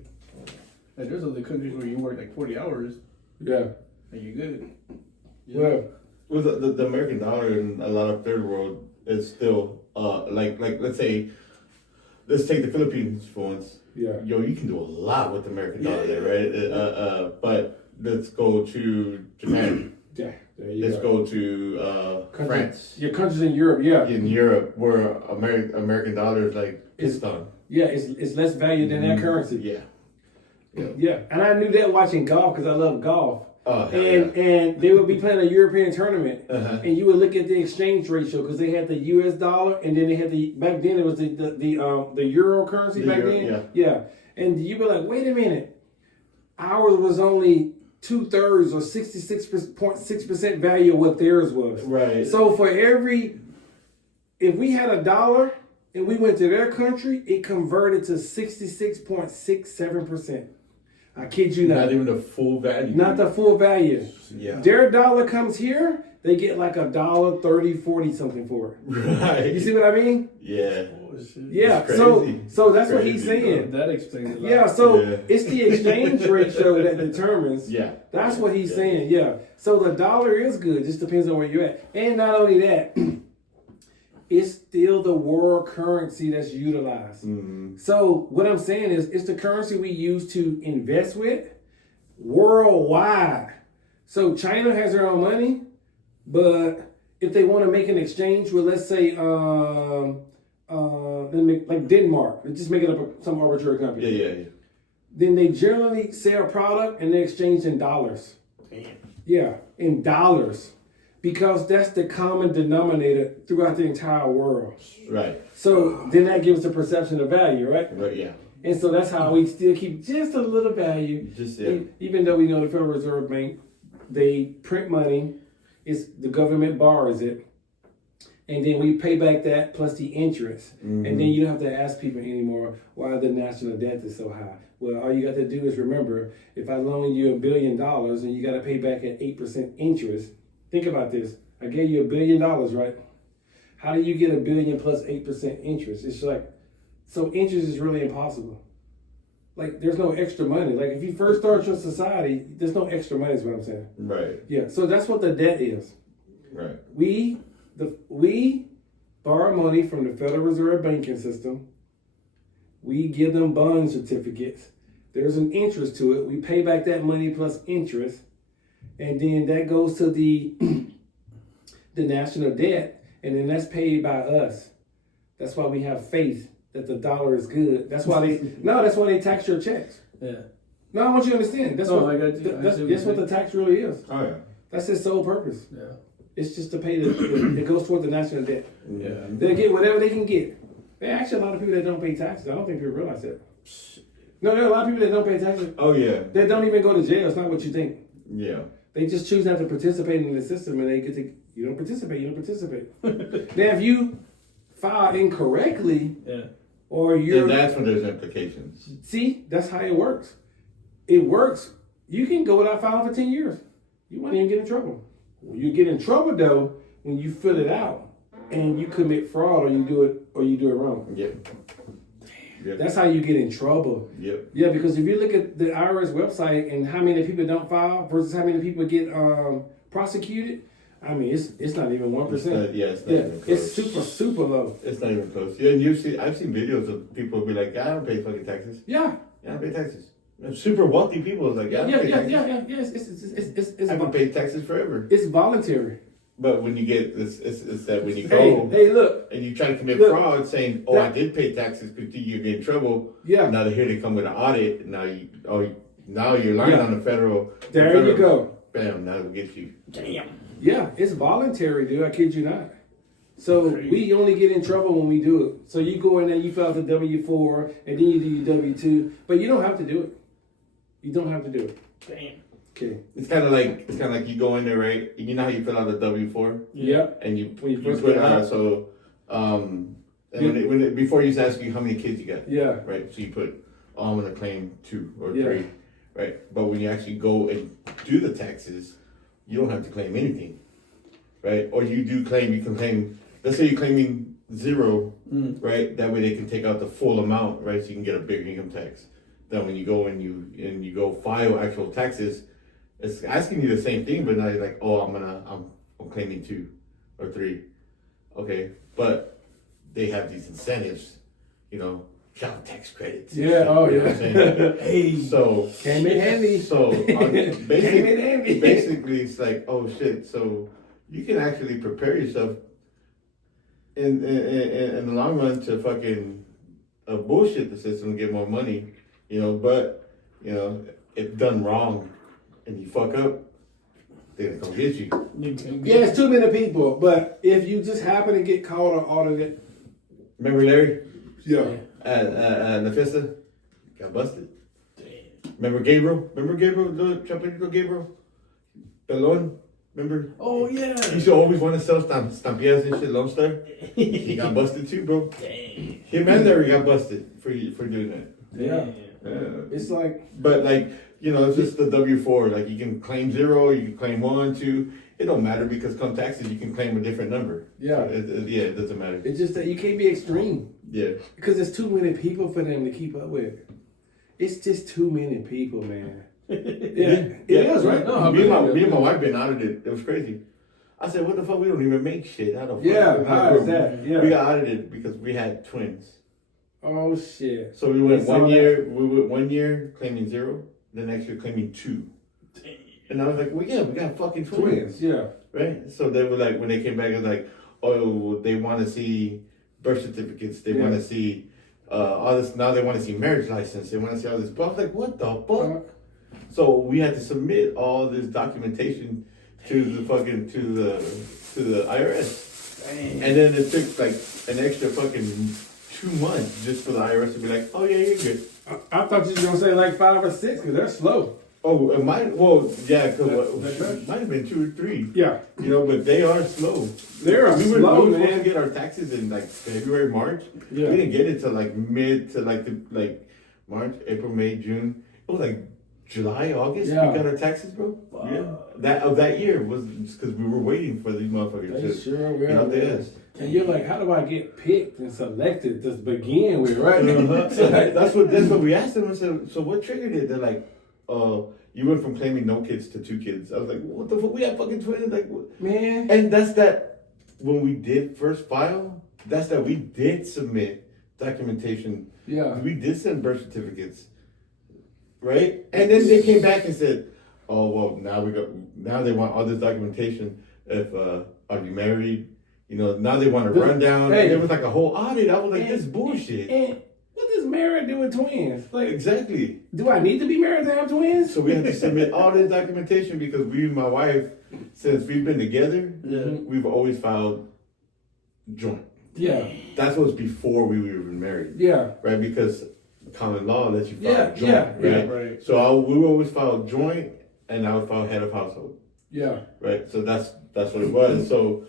Like there's other countries where you work like 40 hours Yeah. and you're good. Well, the American dollar in a lot of third world is still like let's take the Philippines for instance. yeah. Yo, you can do a lot with the American dollar there, right? But let's go to Japan. Yeah. There you Let's go to France. Your countries in Europe, yeah. In Europe, where American dollar is like pissed on. Yeah, it's less value than that currency. Yeah. Yeah. And I knew that watching golf because I love golf. Oh, hell And they would be playing a European tournament, Uh-huh. and you would look at the exchange ratio because they had the U.S. dollar, and then they had back then it was the euro currency The back euro, then. Yeah, and you were like, wait a minute, ours was only 2/3 or 66.6% value of what theirs was. Right. So if we had $1 and we went to their country, it converted to 66.67%. I kid you not. Not even the full value. Not the full value. Yeah. Their dollar comes here, they get like $1.30, 40 something for it. Right. You see what I mean? Yeah. Oh, shit. Yeah. It's So crazy. that's what Crazy, he's saying. That explains a lot. Yeah. So Yeah. it's the exchange ratio that determines. Yeah. That's what he's saying. Yeah. So the dollar is good. Just depends on where you're at. And not only that, it's still the world currency that's utilized. Mm-hmm. So what I'm saying is, it's the currency we use to invest with worldwide. So China has their own money, but if they want to make an exchange with, let's say, like Denmark, let's just make it up some arbitrary company. Yeah. Then they generally sell a product and they exchange in dollars. Damn. Yeah, in dollars. Because that's the common denominator throughout the entire world. Right. So then that gives the perception of value, right? Right. Yeah. And so that's how we still keep just a little value. Just yeah. Even though we know the Federal Reserve Bank, they print money, it's the government borrows it, and then we pay back that plus the interest. Mm-hmm. And then you don't have to ask people anymore why the national debt is so high. Well, all you got to do is remember, if I loan you $1 billion and you got to pay back at 8% interest, think about this. I gave you $1 billion, right? How do you get $1 billion plus 8% interest? It's like, so interest is really impossible. Like, there's no extra money. Like, if you first start your society, there's no extra money is what I'm saying. Right. Yeah, so that's what the debt is. Right. We borrow money from the Federal Reserve banking system. We give them bond certificates. There's an interest to it. We pay back that money plus interest. And then that goes to the national debt. And then that's paid by us. That's why we have faith that the dollar is good. That's why they tax your checks. Yeah. No, I want you to understand. That's I what got you. that's what the tax really is. Oh yeah. That's its sole purpose. Yeah. It's just to pay it goes toward the national debt. Yeah. They get whatever they can get. There are actually a lot of people that don't pay taxes. I don't think people realize that. No, there are a lot of people that don't pay taxes. Oh yeah. They don't even go to jail. It's not what you think. Yeah. They just choose not to participate in the system, and they get to. You don't participate. Now, if you file incorrectly, Yeah. or you're Then that's when there's implications. see, that's how it works. It works. You can go without filing for 10 years. You won't even get in trouble. Well, you get in trouble though when you fill it out and you commit fraud, or you do it wrong. Yep. Yep. That's how you get in trouble. Yep. Yeah, because if you look at the IRS website and how many people don't file versus how many people get prosecuted, I mean, it's not even 1%. It's not even close. It's super low. It's not even close. Yeah, and I've seen videos of people be like, I don't pay fucking taxes. Yeah. I don't pay taxes. And super wealthy people is like, I don't pay taxes. It's I haven't paid taxes forever. It's voluntary. But when you get it's that when you go Hey, look. and you try to commit Look, fraud, saying, "Oh, I did pay taxes," because you get in trouble. Yeah. Now here they come with an audit. And now you're lying on the federal. There you go. Bam! Now we'll get you. Damn. Yeah, it's voluntary, dude. I kid you not. So we only get in trouble when we do it. So you go in there, you fill out the W-4, and then you do your W-2, but you don't have to do it. You don't have to do it. Damn. Okay. It's kind of like you go in there, right? You know how you fill out a W-4, Yep. and you When you first put get out. before you used to ask you how many kids you got. Yeah. Right. So you put, I'm gonna claim 2 or Yeah. 3, right? But when you actually go and do the taxes, you don't have to claim anything, right? Or you can claim. Let's say you're claiming 0, right? That way they can take out the full amount, right? So you can get a bigger income tax. Then when you go and you go file actual taxes, it's asking you the same thing, but now you're like, oh, I'm claiming 2 or 3, okay? But they have these incentives, child tax credits. Yeah. Oh, You know yeah. what I'm saying? Hey. So Came in handy. So Came in handy. basically, it's like, oh shit. So you can actually prepare yourself in the long run to fucking bullshit the system and get more money, But if done wrong and you fuck up, they're gonna come get you. Yeah, it's too many people. But if you just happen to get caught or audited. Remember Larry? Yeah. Nafissa got busted. Damn. Remember Gabriel? The Chapelito Gabriel? Pelon? Remember? Oh yeah. He used to always want to sell stampillas and shit, Lone Star. He got busted too, bro. Damn. Him and Larry got busted for doing that. Yeah. Damn. It's like. But it's just the W-4. Like you can claim 0, you can claim 1, 2. it don't matter because come taxes, you can claim a different number. Yeah. So it doesn't matter. It's just that you can't be extreme. Yeah. Because there's too many people for them to keep up with. It's just too many people, man. It is, right? No, me and my wife been audited. It was crazy. I said, what the fuck? We don't even make shit. How the fuck? Yeah, how is that? Yeah. We got audited because we had twins. Oh, shit. So we went 1 year, we went 1 year claiming 0, the next year claiming 2. And I was like, well, yeah, we got fucking twins. Yeah. Right? So they were like, when they came back, it was like, oh, they want to see birth certificates. They want to see all this. Now they want to see marriage license. They want to see all this. But I was like, what the fuck? So we had to submit all this documentation to the fucking, to the IRS. Dang. And then it took like an extra fucking 2 months just for the IRS to be like, oh yeah, you're good. I thought you were going to say like 5 or 6 because they're slow. Oh, mine, well, yeah, because might have been 2 or 3. Yeah. You know, but they are slow. They're we slow, were man. supposed to get our taxes in like February, March. Yeah. We didn't get it till like mid to like March, April, May, June. It was like July, August. Yeah. We got our taxes, bro. Yeah. That year was just because we were waiting for these motherfuckers to sure get out the ass. And you're like, how do I get picked and selected to begin with, right? So that's what we asked them. I said, so what triggered it? They're like, you went from claiming no kids to 2 kids. I was like, what the fuck? We have fucking twins, like, what? Man. And that's that. When we did first file, that's that we did submit documentation. Yeah. We did send birth certificates, right? And then they came back and said, oh well, now they want all this documentation. If are you married? You know, now they want a rundown. Hey. It was like a whole audit. I was like, this is bullshit. And what does married do with twins? Like, Exactly. do I need to be married to have twins? So we had to submit all this documentation because we and my wife, since we've been together, we've always filed joint. Yeah. That's what's before we were even married. Yeah. Right? Because common law lets you file joint. Yeah. Right. So we would always file joint and I would file head of household. Yeah. Right. So that's what it was. So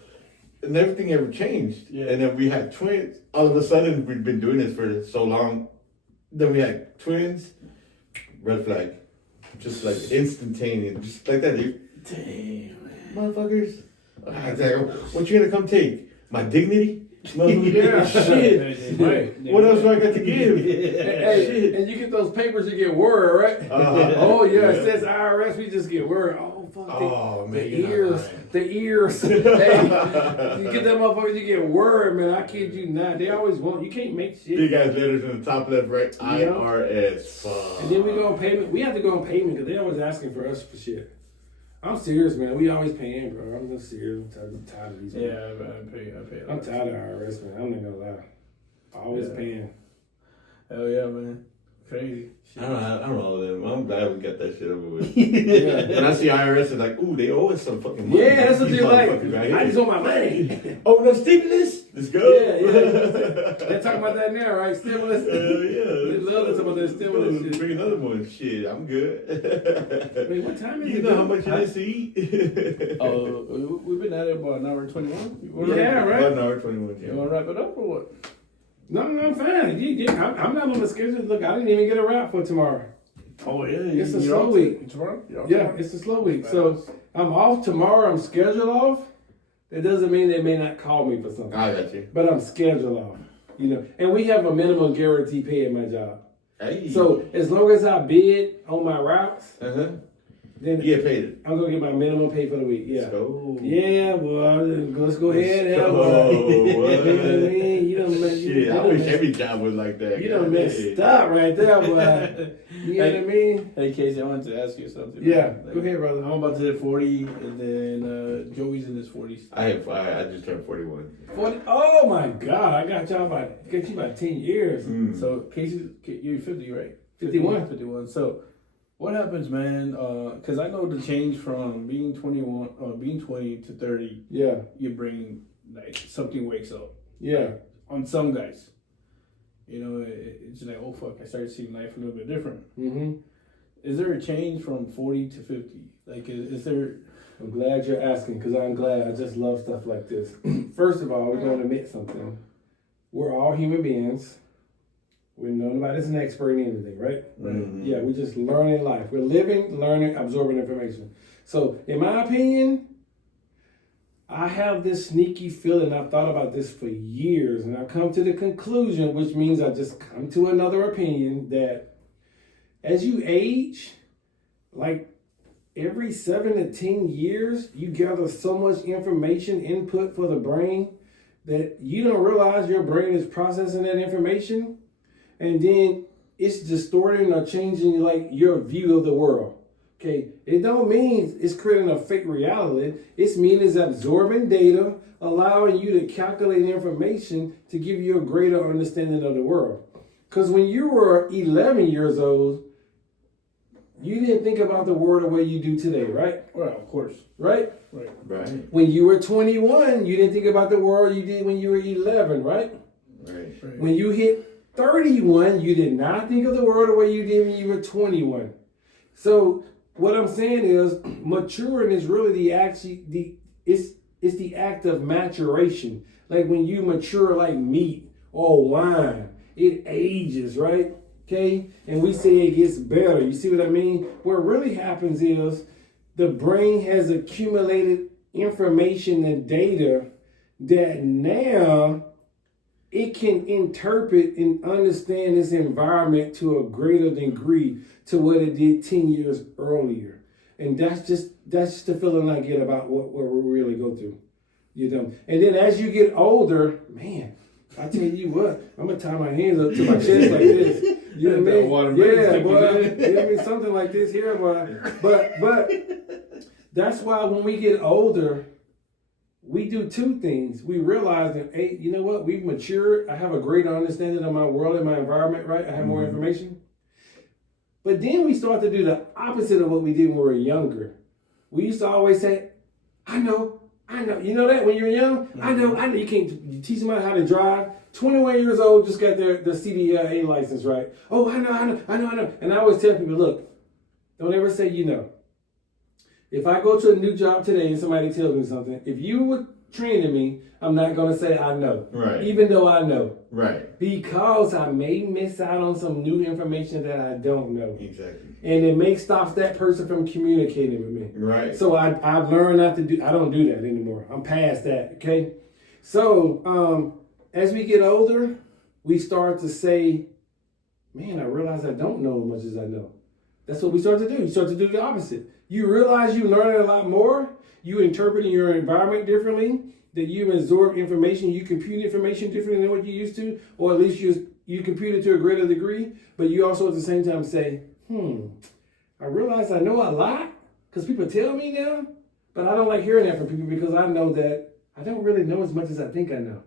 and everything ever changed. Yeah. And then we had twins. All of a sudden we've been doing this for so long. Then we had twins. Red flag. Just like instantaneous. Just like that. Damn, Motherfuckers. I was like, what you gonna come take? My dignity? Yeah. Shit. Right. What else do I got to give? Hey, Shit. and you get those papers, you get word, right? Oh yeah, it says IRS, we just get word. Oh fuck. Oh, man, The you're not ears. Hey, you get that motherfucker, you get word, man. I kid you not. They always want. You can't make shit. Big ass letters in the top left, right? IRS. Fuck. And then we go on payment. We have to go on payment because they always asking for us for shit. I'm serious, man. We always paying, bro. I'm just serious. I'm tired of these. Yeah, I pay. I'm tired of IRS, man. I'm not gonna lie. Always paying. Hell yeah, man. Crazy. I don't know them. I'm glad we got that shit over with. Yeah. When I see IRS, it's like, ooh, they owe us some fucking money. Yeah, that's what These they're like. motherfuckers right I here. just want my money. Oh, no stimulus? Let's go. Yeah. They're talking about that now, right? Stimulus. Yeah. They love to talk about that stimulus shit. Bring another one. Shit, I'm good. Wait, what time is it? You know how much it is to eat? Oh, we've been at it about an hour and 21. Yeah, right. About an hour 21. You want to wrap it up or what? No, I'm fine. I'm not on the schedule. Look, I didn't even get a wrap for tomorrow. Oh yeah, It's a slow week. Tomorrow? Yeah, it's a slow week. So I'm off tomorrow. I'm scheduled off. That doesn't mean they may not call me for something. I got you. But I'm scheduled off. You know, and we have a minimum guarantee pay at my job. Hey. So as long as I bid on my routes, then You get paid. I'm gonna get my minimum pay for the week. Yeah. Let's go. Yeah, boy. Let's go ahead and have Oh, You know what I what? mean? You done messed. Shit, I wish every job was like that. You done God, messed hey. up right there, boy. You know what I mean? Hey Casey, I wanted to ask you something. Yeah. Like, Go ahead, brother. I'm about to hit 40, and then Joey's in his 40s. I just turned 41. 40. Oh my God! I got you about 10 years. Mm. So Casey, you're 50, right? 51. 51. So what happens, man? Because I know the change from being 20 to 30. Yeah. You bring like something wakes up. Yeah. On some guys, you know, it's like, oh fuck, I started seeing life a little bit different. Mm-hmm. Is there a change from 40 to 50? Like, is there? I'm glad you're asking because I'm glad. I just love stuff like this. First of all, we're going to admit something. We're all human beings. Nobody's an expert in anything, right? Mm-hmm. Yeah, we're just learning life. We're living, learning, absorbing information. So, in my opinion, I have this sneaky feeling, I've thought about this for years, and I've come to the conclusion, which means I just come to another opinion, that as you age, like every 7 to 10 years, you gather so much information, input for the brain, that you don't realize your brain is processing that information, and then it's distorting or changing like your view of the world. Okay, it don't mean it's creating a fake reality. It's mean it's absorbing data, allowing you to calculate information to give you a greater understanding of the world. Because when you were 11 years old, you didn't think about the world the way you do today, right? Well, of course. Right? Right. When you were 21, you didn't think about the world you did when you were 11, right? Right. When you hit 31, you did not think of the world the way you did when you were 21. So what I'm saying is, maturing is really it's the act of maturation. Like when you mature like meat or wine, it ages, right? Okay, and we say it gets better. You see what I mean? What really happens is the brain has accumulated information and data that now it can interpret and understand its environment to a greater degree to what it did 10 years earlier. And that's just the feeling I get about what we really go through. You know, and then as you get older, man, I tell you what, I'm gonna tie my hands up to my chest like this. You know what I mean? Yeah, boy. You know what I mean? Something like this here, boy. But that's why when we get older, we do two things. We realize that, hey, you know what? We've matured. I have a greater understanding of my world and my environment, right? I have more information. But then we start to do the opposite of what we did when we were younger. We used to always say, I know. You know that when you're young? I know. You can't teach somebody how to drive. 21 years old, just got their CDLA license, right? Oh, I know. And I always tell people, look, don't ever say you know. If I go to a new job today and somebody tells me something, if you were training me, I'm not going to say I know. Right. Even though I know. Right. Because I may miss out on some new information that I don't know. Exactly. And it may stop that person from communicating with me. Right. So I've learned not to I don't do that anymore. I'm past that, okay? So as we get older, we start to say, man, I realize I don't know as much as I know. That's what we start to do. You start to do the opposite. You realize you learn a lot more. You interpret your environment differently. That you absorb information. You compute information differently than what you used to. Or at least you compute it to a greater degree. But you also at the same time say, I realize I know a lot. Because people tell me now. But I don't like hearing that from people because I know that I don't really know as much as I think I know.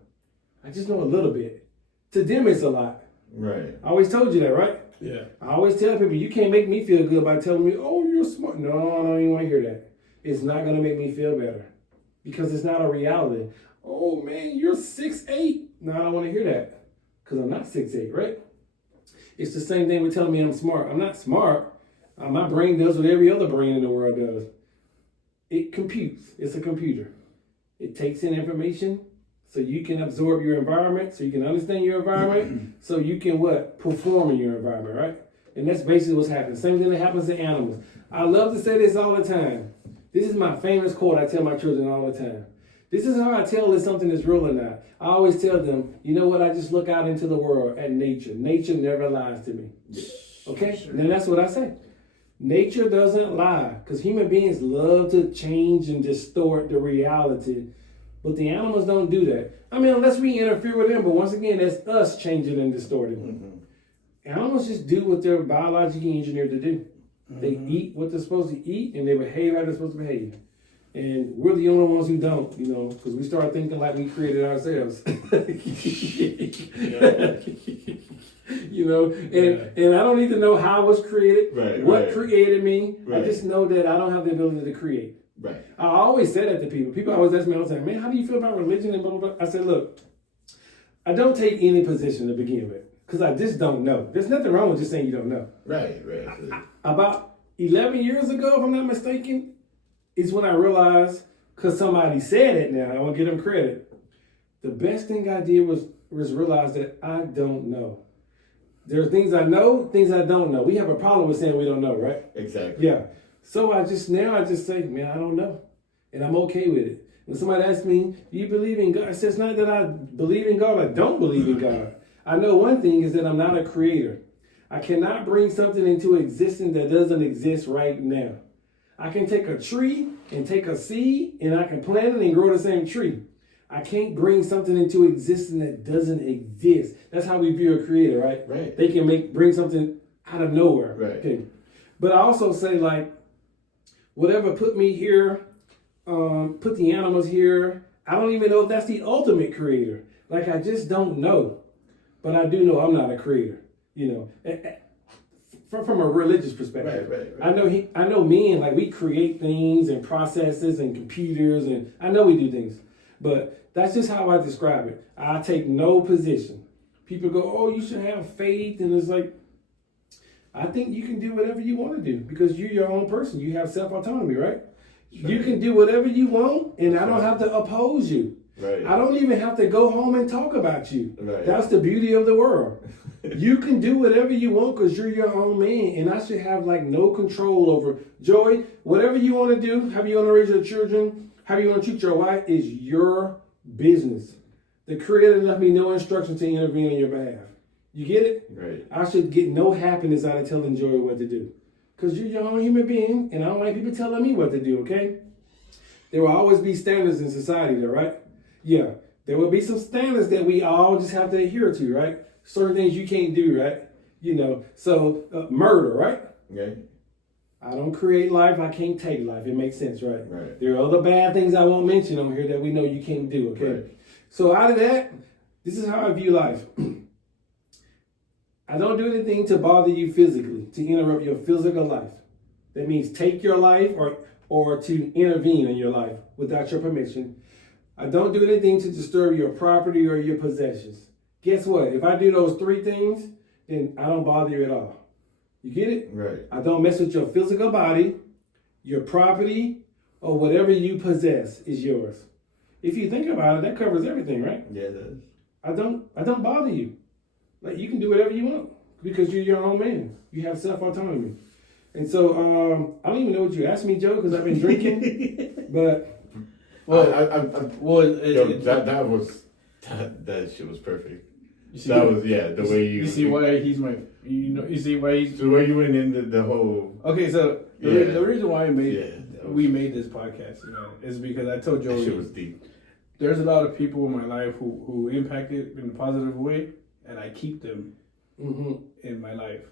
I just know a little bit. To them, it's a lot. Right. I always told you that, right? Yeah. I always tell people, you can't make me feel good by telling me, oh, you're smart. No, I don't even want to hear that. It's not going to make me feel better because it's not a reality. Oh, man, you're 6'8". No, I don't want to hear that because I'm not 6'8", right? It's the same thing with telling me I'm smart. I'm not smart. My brain does what every other brain in the world does. It computes. It's a computer. It takes in information so you can absorb your environment, so you can understand your environment, so you can what? Perform in your environment, right? And that's basically what's happening. Same thing that happens to animals. I love to say this all the time. This is my famous quote I tell my children all the time. This is how I tell if something is real or not. I always tell them, you know what? I just look out into the world at nature. Nature never lies to me. Okay? Sure. And that's what I say. Nature doesn't lie because human beings love to change and distort the reality. But the animals don't do that. I mean, unless we interfere with them. But once again, that's us changing and distorting. Mm-hmm. Animals just do what they're biologically engineered to do. Mm-hmm. They eat what they're supposed to eat, and they behave how they're supposed to behave. And we're the only ones who don't, because we start thinking like we created ourselves. And I don't need to know how I was created, what created me. Right. I just know that I don't have the ability to create. Right. I always say that to people. People always ask me all the time, man, how do you feel about religion and blah, blah, blah? I said, look, I don't take any position to begin with because I just don't know. There's nothing wrong with just saying you don't know. Right. About 11 years ago, if I'm not mistaken, is when I realized, because somebody said it now, I want to give them credit. The best thing I did was realize that I don't know. There are things I know, things I don't know. We have a problem with saying we don't know, right? Exactly. Yeah. So I just say, man, I don't know. And I'm okay with it. When somebody asks me, do you believe in God? I say, it's not that I believe in God, I don't believe in God. I know one thing is that I'm not a creator. I cannot bring something into existence that doesn't exist right now. I can take a tree and take a seed and I can plant it and grow the same tree. I can't bring something into existence that doesn't exist. That's how we view a creator, right? Right. They can bring something out of nowhere. Right. Okay. But I also say, like, whatever put me here, put the animals here, I don't even know if that's the ultimate creator. Like, I just don't know. But I do know I'm not a creator, you know, from a religious perspective. Right. I know men, like, we create things and processes and computers, and I know we do things. But that's just how I describe it. I take no position. People go, oh, you should have faith. And it's like, I think you can do whatever you want to do because you're your own person. You have self-autonomy, right? Sure. You can do whatever you want, and I don't have to oppose you. Right. I don't even have to go home and talk about you. Right. That's the beauty of the world. You can do whatever you want because you're your own man, and I should have like no control over. Joy, whatever you want to do, how you want to raise your children, how you want to treat your wife is your business. The Creator left me no instruction to intervene on your behalf. You get it? Right. I should get no happiness out of telling Joy what to do because you're your own human being, and I don't like people telling me what to do, okay? There will always be standards in society there, right? Yeah, there will be some standards that we all just have to adhere to, right? Certain things you can't do, right? You know, so murder, right? Yeah. I don't create life, I can't take life. It makes sense, right? Right. There are other bad things I won't mention on here that we know you can't do, okay? Right. So out of that, this is how I view life. I don't do anything to bother you physically, to interrupt your physical life. That means take your life or to intervene in your life without your permission. I don't do anything to disturb your property or your possessions. Guess what? If I do those three things, then I don't bother you at all. You get it? Right. I don't mess with your physical body, your property, or whatever you possess is yours. If you think about it, that covers everything, right? Yeah, it does. I don't bother you. Like, you can do whatever you want because you're your own man. You have self-autonomy. And so I don't even know what you asked me, Joe, because I've been drinking. But that shit was perfect. You see, That was the way you. You see why he's my. You see why he's. The way you went into the whole. Okay, so the reason why we made this podcast, is because I told Joey. That shit was deep. There's a lot of people in my life who impacted in a positive way, and I keep them in my life,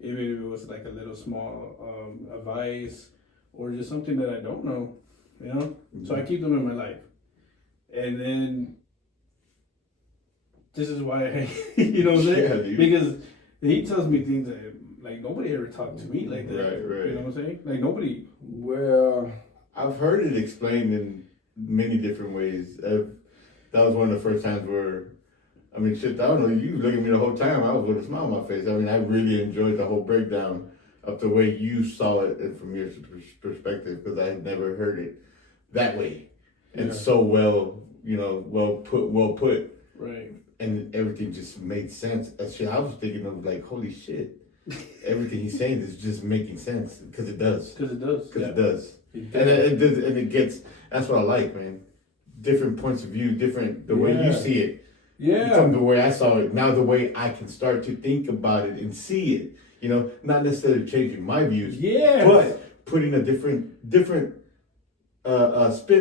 even if it was like a little small advice or just something that I don't know, Mm-hmm. So I keep them in my life, and then this is why you know what I'm saying? Dude. Because he tells me things that like nobody ever talked to me like that. Right. You know what I'm saying? Like nobody. Well, I've heard it explained in many different ways. That was one of the first times where, I mean, shit, I don't know, you look at me the whole time, I was with a smile on my face. I mean, I really enjoyed the whole breakdown of the way you saw it and from your perspective, because I had never heard it that way. And so well put. Right. And everything just made sense. Shit, I was thinking of like, holy shit. Everything he's saying is just making sense, because it does. Because it does. It does. And it gets, that's what I like, man. Different points of view, the way you see it. Yeah. From the way I saw it, now the way I can start to think about it and see it. Not necessarily changing my views. Yeah. But putting a different spin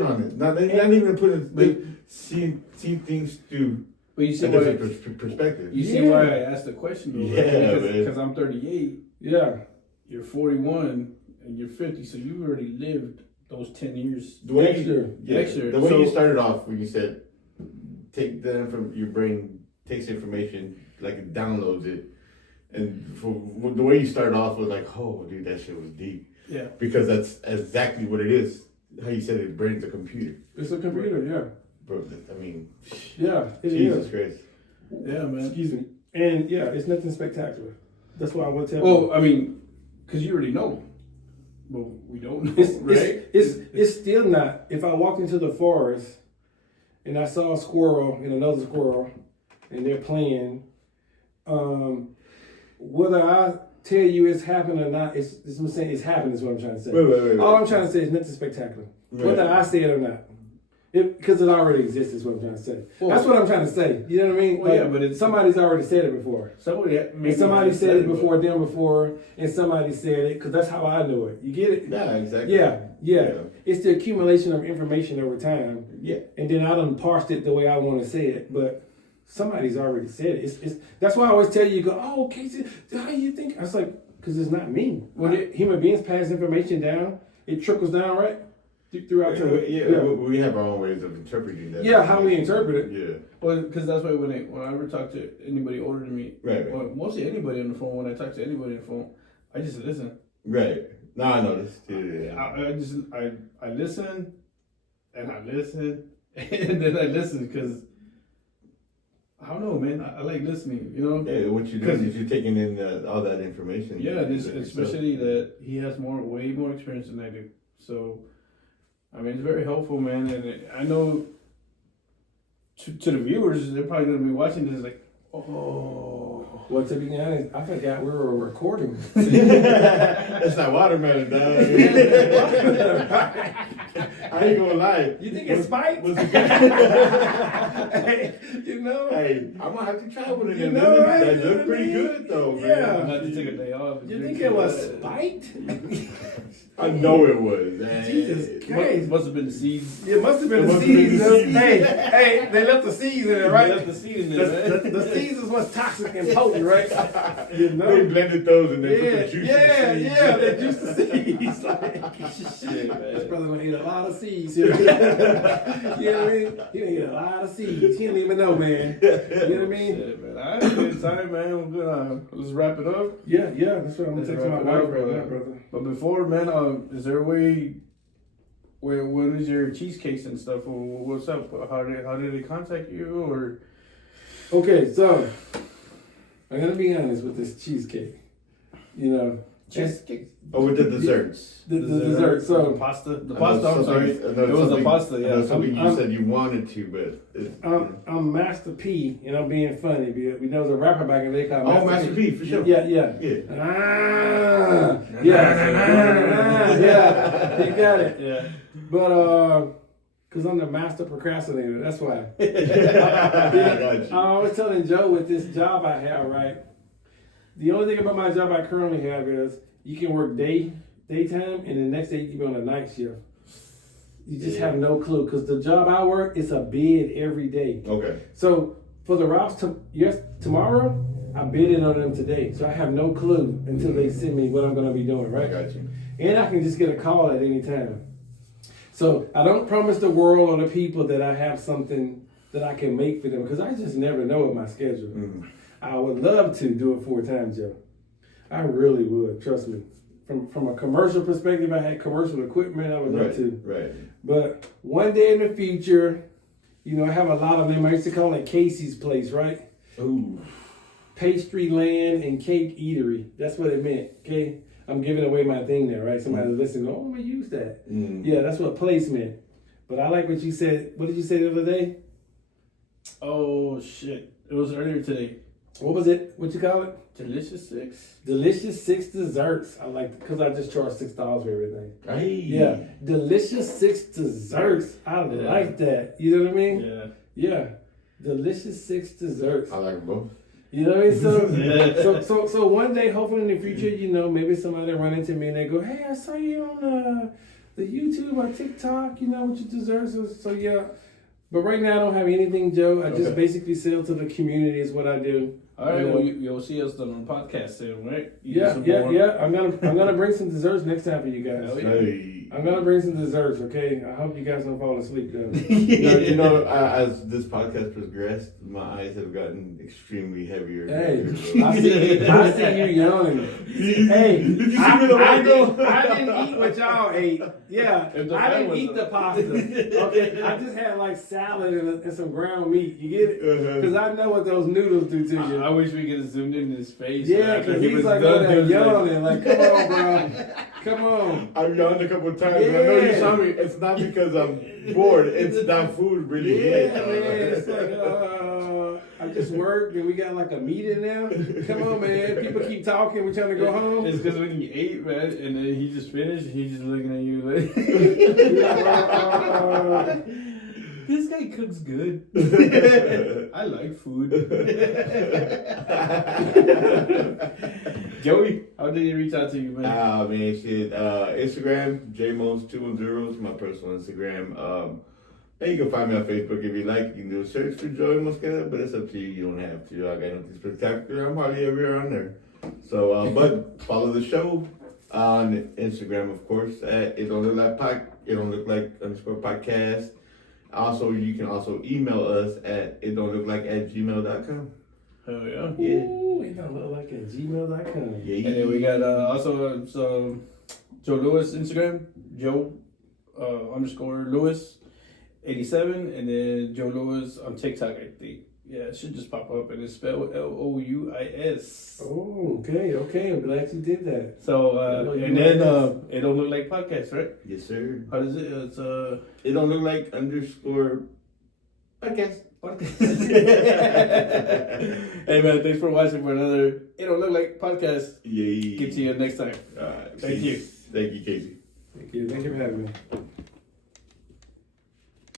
on it. Not even putting, seeing things through but you see a different perspective. You see why I asked the question, though, right? Because I'm 38. Yeah. You're 41 and you're 50, so you already lived those 10 years. The way you started off, when you said, take that from your brain, takes information, like it downloads it, and the way you started off was like, oh, dude, that shit was deep. Yeah. Because that's exactly what it is. How you said it, brain's a computer. It's a computer, yeah. Bro, I mean, yeah, it Jesus is. Christ. Yeah, man. Excuse me. And yeah, it's nothing spectacular. That's what I want to tell you. you. Well, I mean, because you already know. But we don't know, right? It's still not. If I walked into the forest and I saw a squirrel and another squirrel and they're playing, whether I tell you it's happened or not, I'm saying it's happened is what I'm trying to say. Wait. All I'm trying to say is nothing spectacular. Right. Whether I say it or not. Because it already exists is what I'm trying to say. Well, that's what I'm trying to say. You know what I mean? Well, yeah, but it's, somebody's already said it before. Somebody said it before them before, and somebody said it, because that's how I know it. You get it? Yeah, exactly. Yeah. It's the accumulation of information over time. Yeah. And then I done parsed it the way I want to say it, but somebody's already said it. It's that's why I always tell you, go, oh, Casey, how do you think? I was like, because it's not me. When human beings pass information down, it trickles down, right? Throughout we have our own ways of interpreting that. Yeah, how we interpret it. Yeah. Well, because that's why when I ever talk to anybody older than me, right. Or mostly anybody on the phone, when I talk to anybody on the phone, I just listen. Right. No, I know this too. Yeah. I listen, and I listen, and then I listen because I don't know, man. I like listening. You know. Yeah. What you're doing is you're taking in all that information. Yeah, especially that he has way more experience than I do. So. I mean, it's very helpful, man, and I know to the viewers, they're probably going to be watching this like, oh. Well, to be honest, I forgot we were recording. That's not watermelon, dog. I ain't gonna lie. You think it's spiked? Hey, you know? Hey, I'm gonna have to try one of them. You know, right? That look pretty good, though, man. Yeah. I'm going to take a day off. You think it was spiked? I know it was. Jesus Christ. Must have been the seeds. It must have been the seeds. Hey, they left the seeds in it, right? They left the seed in there, man. The seeds is what's toxic and potent, right? You know? They blended those and they put the juice in the seeds. Yeah, they juice the seeds. Like, shit, man. This brother gonna eat a lot of seeds. You know what I mean? He done eat a lot of seeds. He don't even know, man. You know what I mean? Shit, man. I had a good time, man. We're gonna let's wrap it up. Yeah, that's what I'm gonna take to my wife right now, brother. But before, man, is there a way? When is your cheesecakes and stuff? Or what's up? How did they contact you? Or okay, so I'm gonna be honest with this cheesecake. You know, cheesecake. Oh, with the desserts. The dessert. So the pasta. I'm sorry. It was the pasta. Yeah. Something you said you wanted to, but I'm Master P, and I'm being funny because we know there's a rapper back in the day called Master P for sure. Yeah. You got it. Yeah. But because I'm the master procrastinator, that's why. I'm always telling Joe with this job I have, right? The only thing about my job I currently have is you can work daytime, and the next day you can be on a night shift. You just have no clue because the job I work is a bid every day. Okay. So for the routes tomorrow, I bidded on them today, so I have no clue until they send me what I'm going to be doing. Right? I got you. And I can just get a call at any time. So I don't promise the world or the people that I have something that I can make for them because I just never know with my schedule. Mm-hmm. I would love to do it full-time, Joe. I really would, trust me. From a commercial perspective, I had commercial equipment, I would love to. Right. But one day in the future, you know, I have a lot of them. I used to call it Casey's Place, right? Ooh. Pastry Land and Cake Eatery. That's what it meant, okay? I'm giving away my thing there, right? Somebody listening, oh, I'm going to use that. Mm. Yeah, that's what place meant. But I like what you said. What did you say the other day? Oh, shit. It was earlier today. What was it? What you call it? Delicious 6. Delicious 6 desserts. I like because I just charge $6 for everything. Hey. Yeah. Delicious 6 desserts. I like that. You know what I mean? Yeah. Yeah. Delicious 6 desserts. I like them both. You know what I mean? So one day, hopefully in the future, you know, maybe somebody run into me and they go, hey, I saw you on the YouTube or TikTok, you know, with your desserts. So yeah. But right now I don't have anything, Joe. I just basically sell to the community is what I do. All right, well you'll see us on the podcast soon, right? Yeah. I'm gonna bring some desserts next time for you guys. Hey. I'm gonna bring some desserts, okay? I hope you guys don't fall asleep though. you know, as this podcast progressed, my eyes have gotten extremely heavier. Hey, I see you yawning. Hey, I didn't eat what y'all ate. Yeah, I didn't eat the pasta. Okay, I just had like salad and some ground meat. You get it? Because I know what those noodles do to you. I wish we could have zoomed in his face. Yeah, because he's like over there yawning. Like, come on, bro. Come on. I've yawned a couple of times. Yeah. I know you saw me. It's not because I'm bored. It's that food really hit. Yeah, man. It's like, I just worked and we got like a meeting now. Come on, man. People keep talking. We're trying to go home. It's because when you ate, man, and then he just finished, he's just looking at you like. This guy cooks good. I like food. Joey, how did he reach out to you, man? Man, shit. Instagram, JMOS210 is my personal Instagram. And you can find me on Facebook if you like. You can do a search for Joey Mosqueda, but it's up to you. You don't have to. I got nothing spectacular. I'm hardly ever on there. So, but follow the show on Instagram, of course, at itdontlooklike_podcast. Also, you can also email us at itdontlooklike@gmail.com. Hell yeah. Yeah. Ooh, it don't look like at gmail.com. Yeah. And then we got also Joe Lewis Instagram, Joe _Lewis 87, and then Joe Lewis on TikTok, I think. Yeah, it should just pop up, and it's spelled LOUIS. Oh, okay. I'm glad you did that. So and then it don't look like podcast, right? Yes, sir. How does it? It's It don't look like _podcast. Hey man, thanks for watching for another It Don't Look Like podcast. Yeah. Get to you next time. All right. Thank you. Thank you, Casey. Thank you for having me.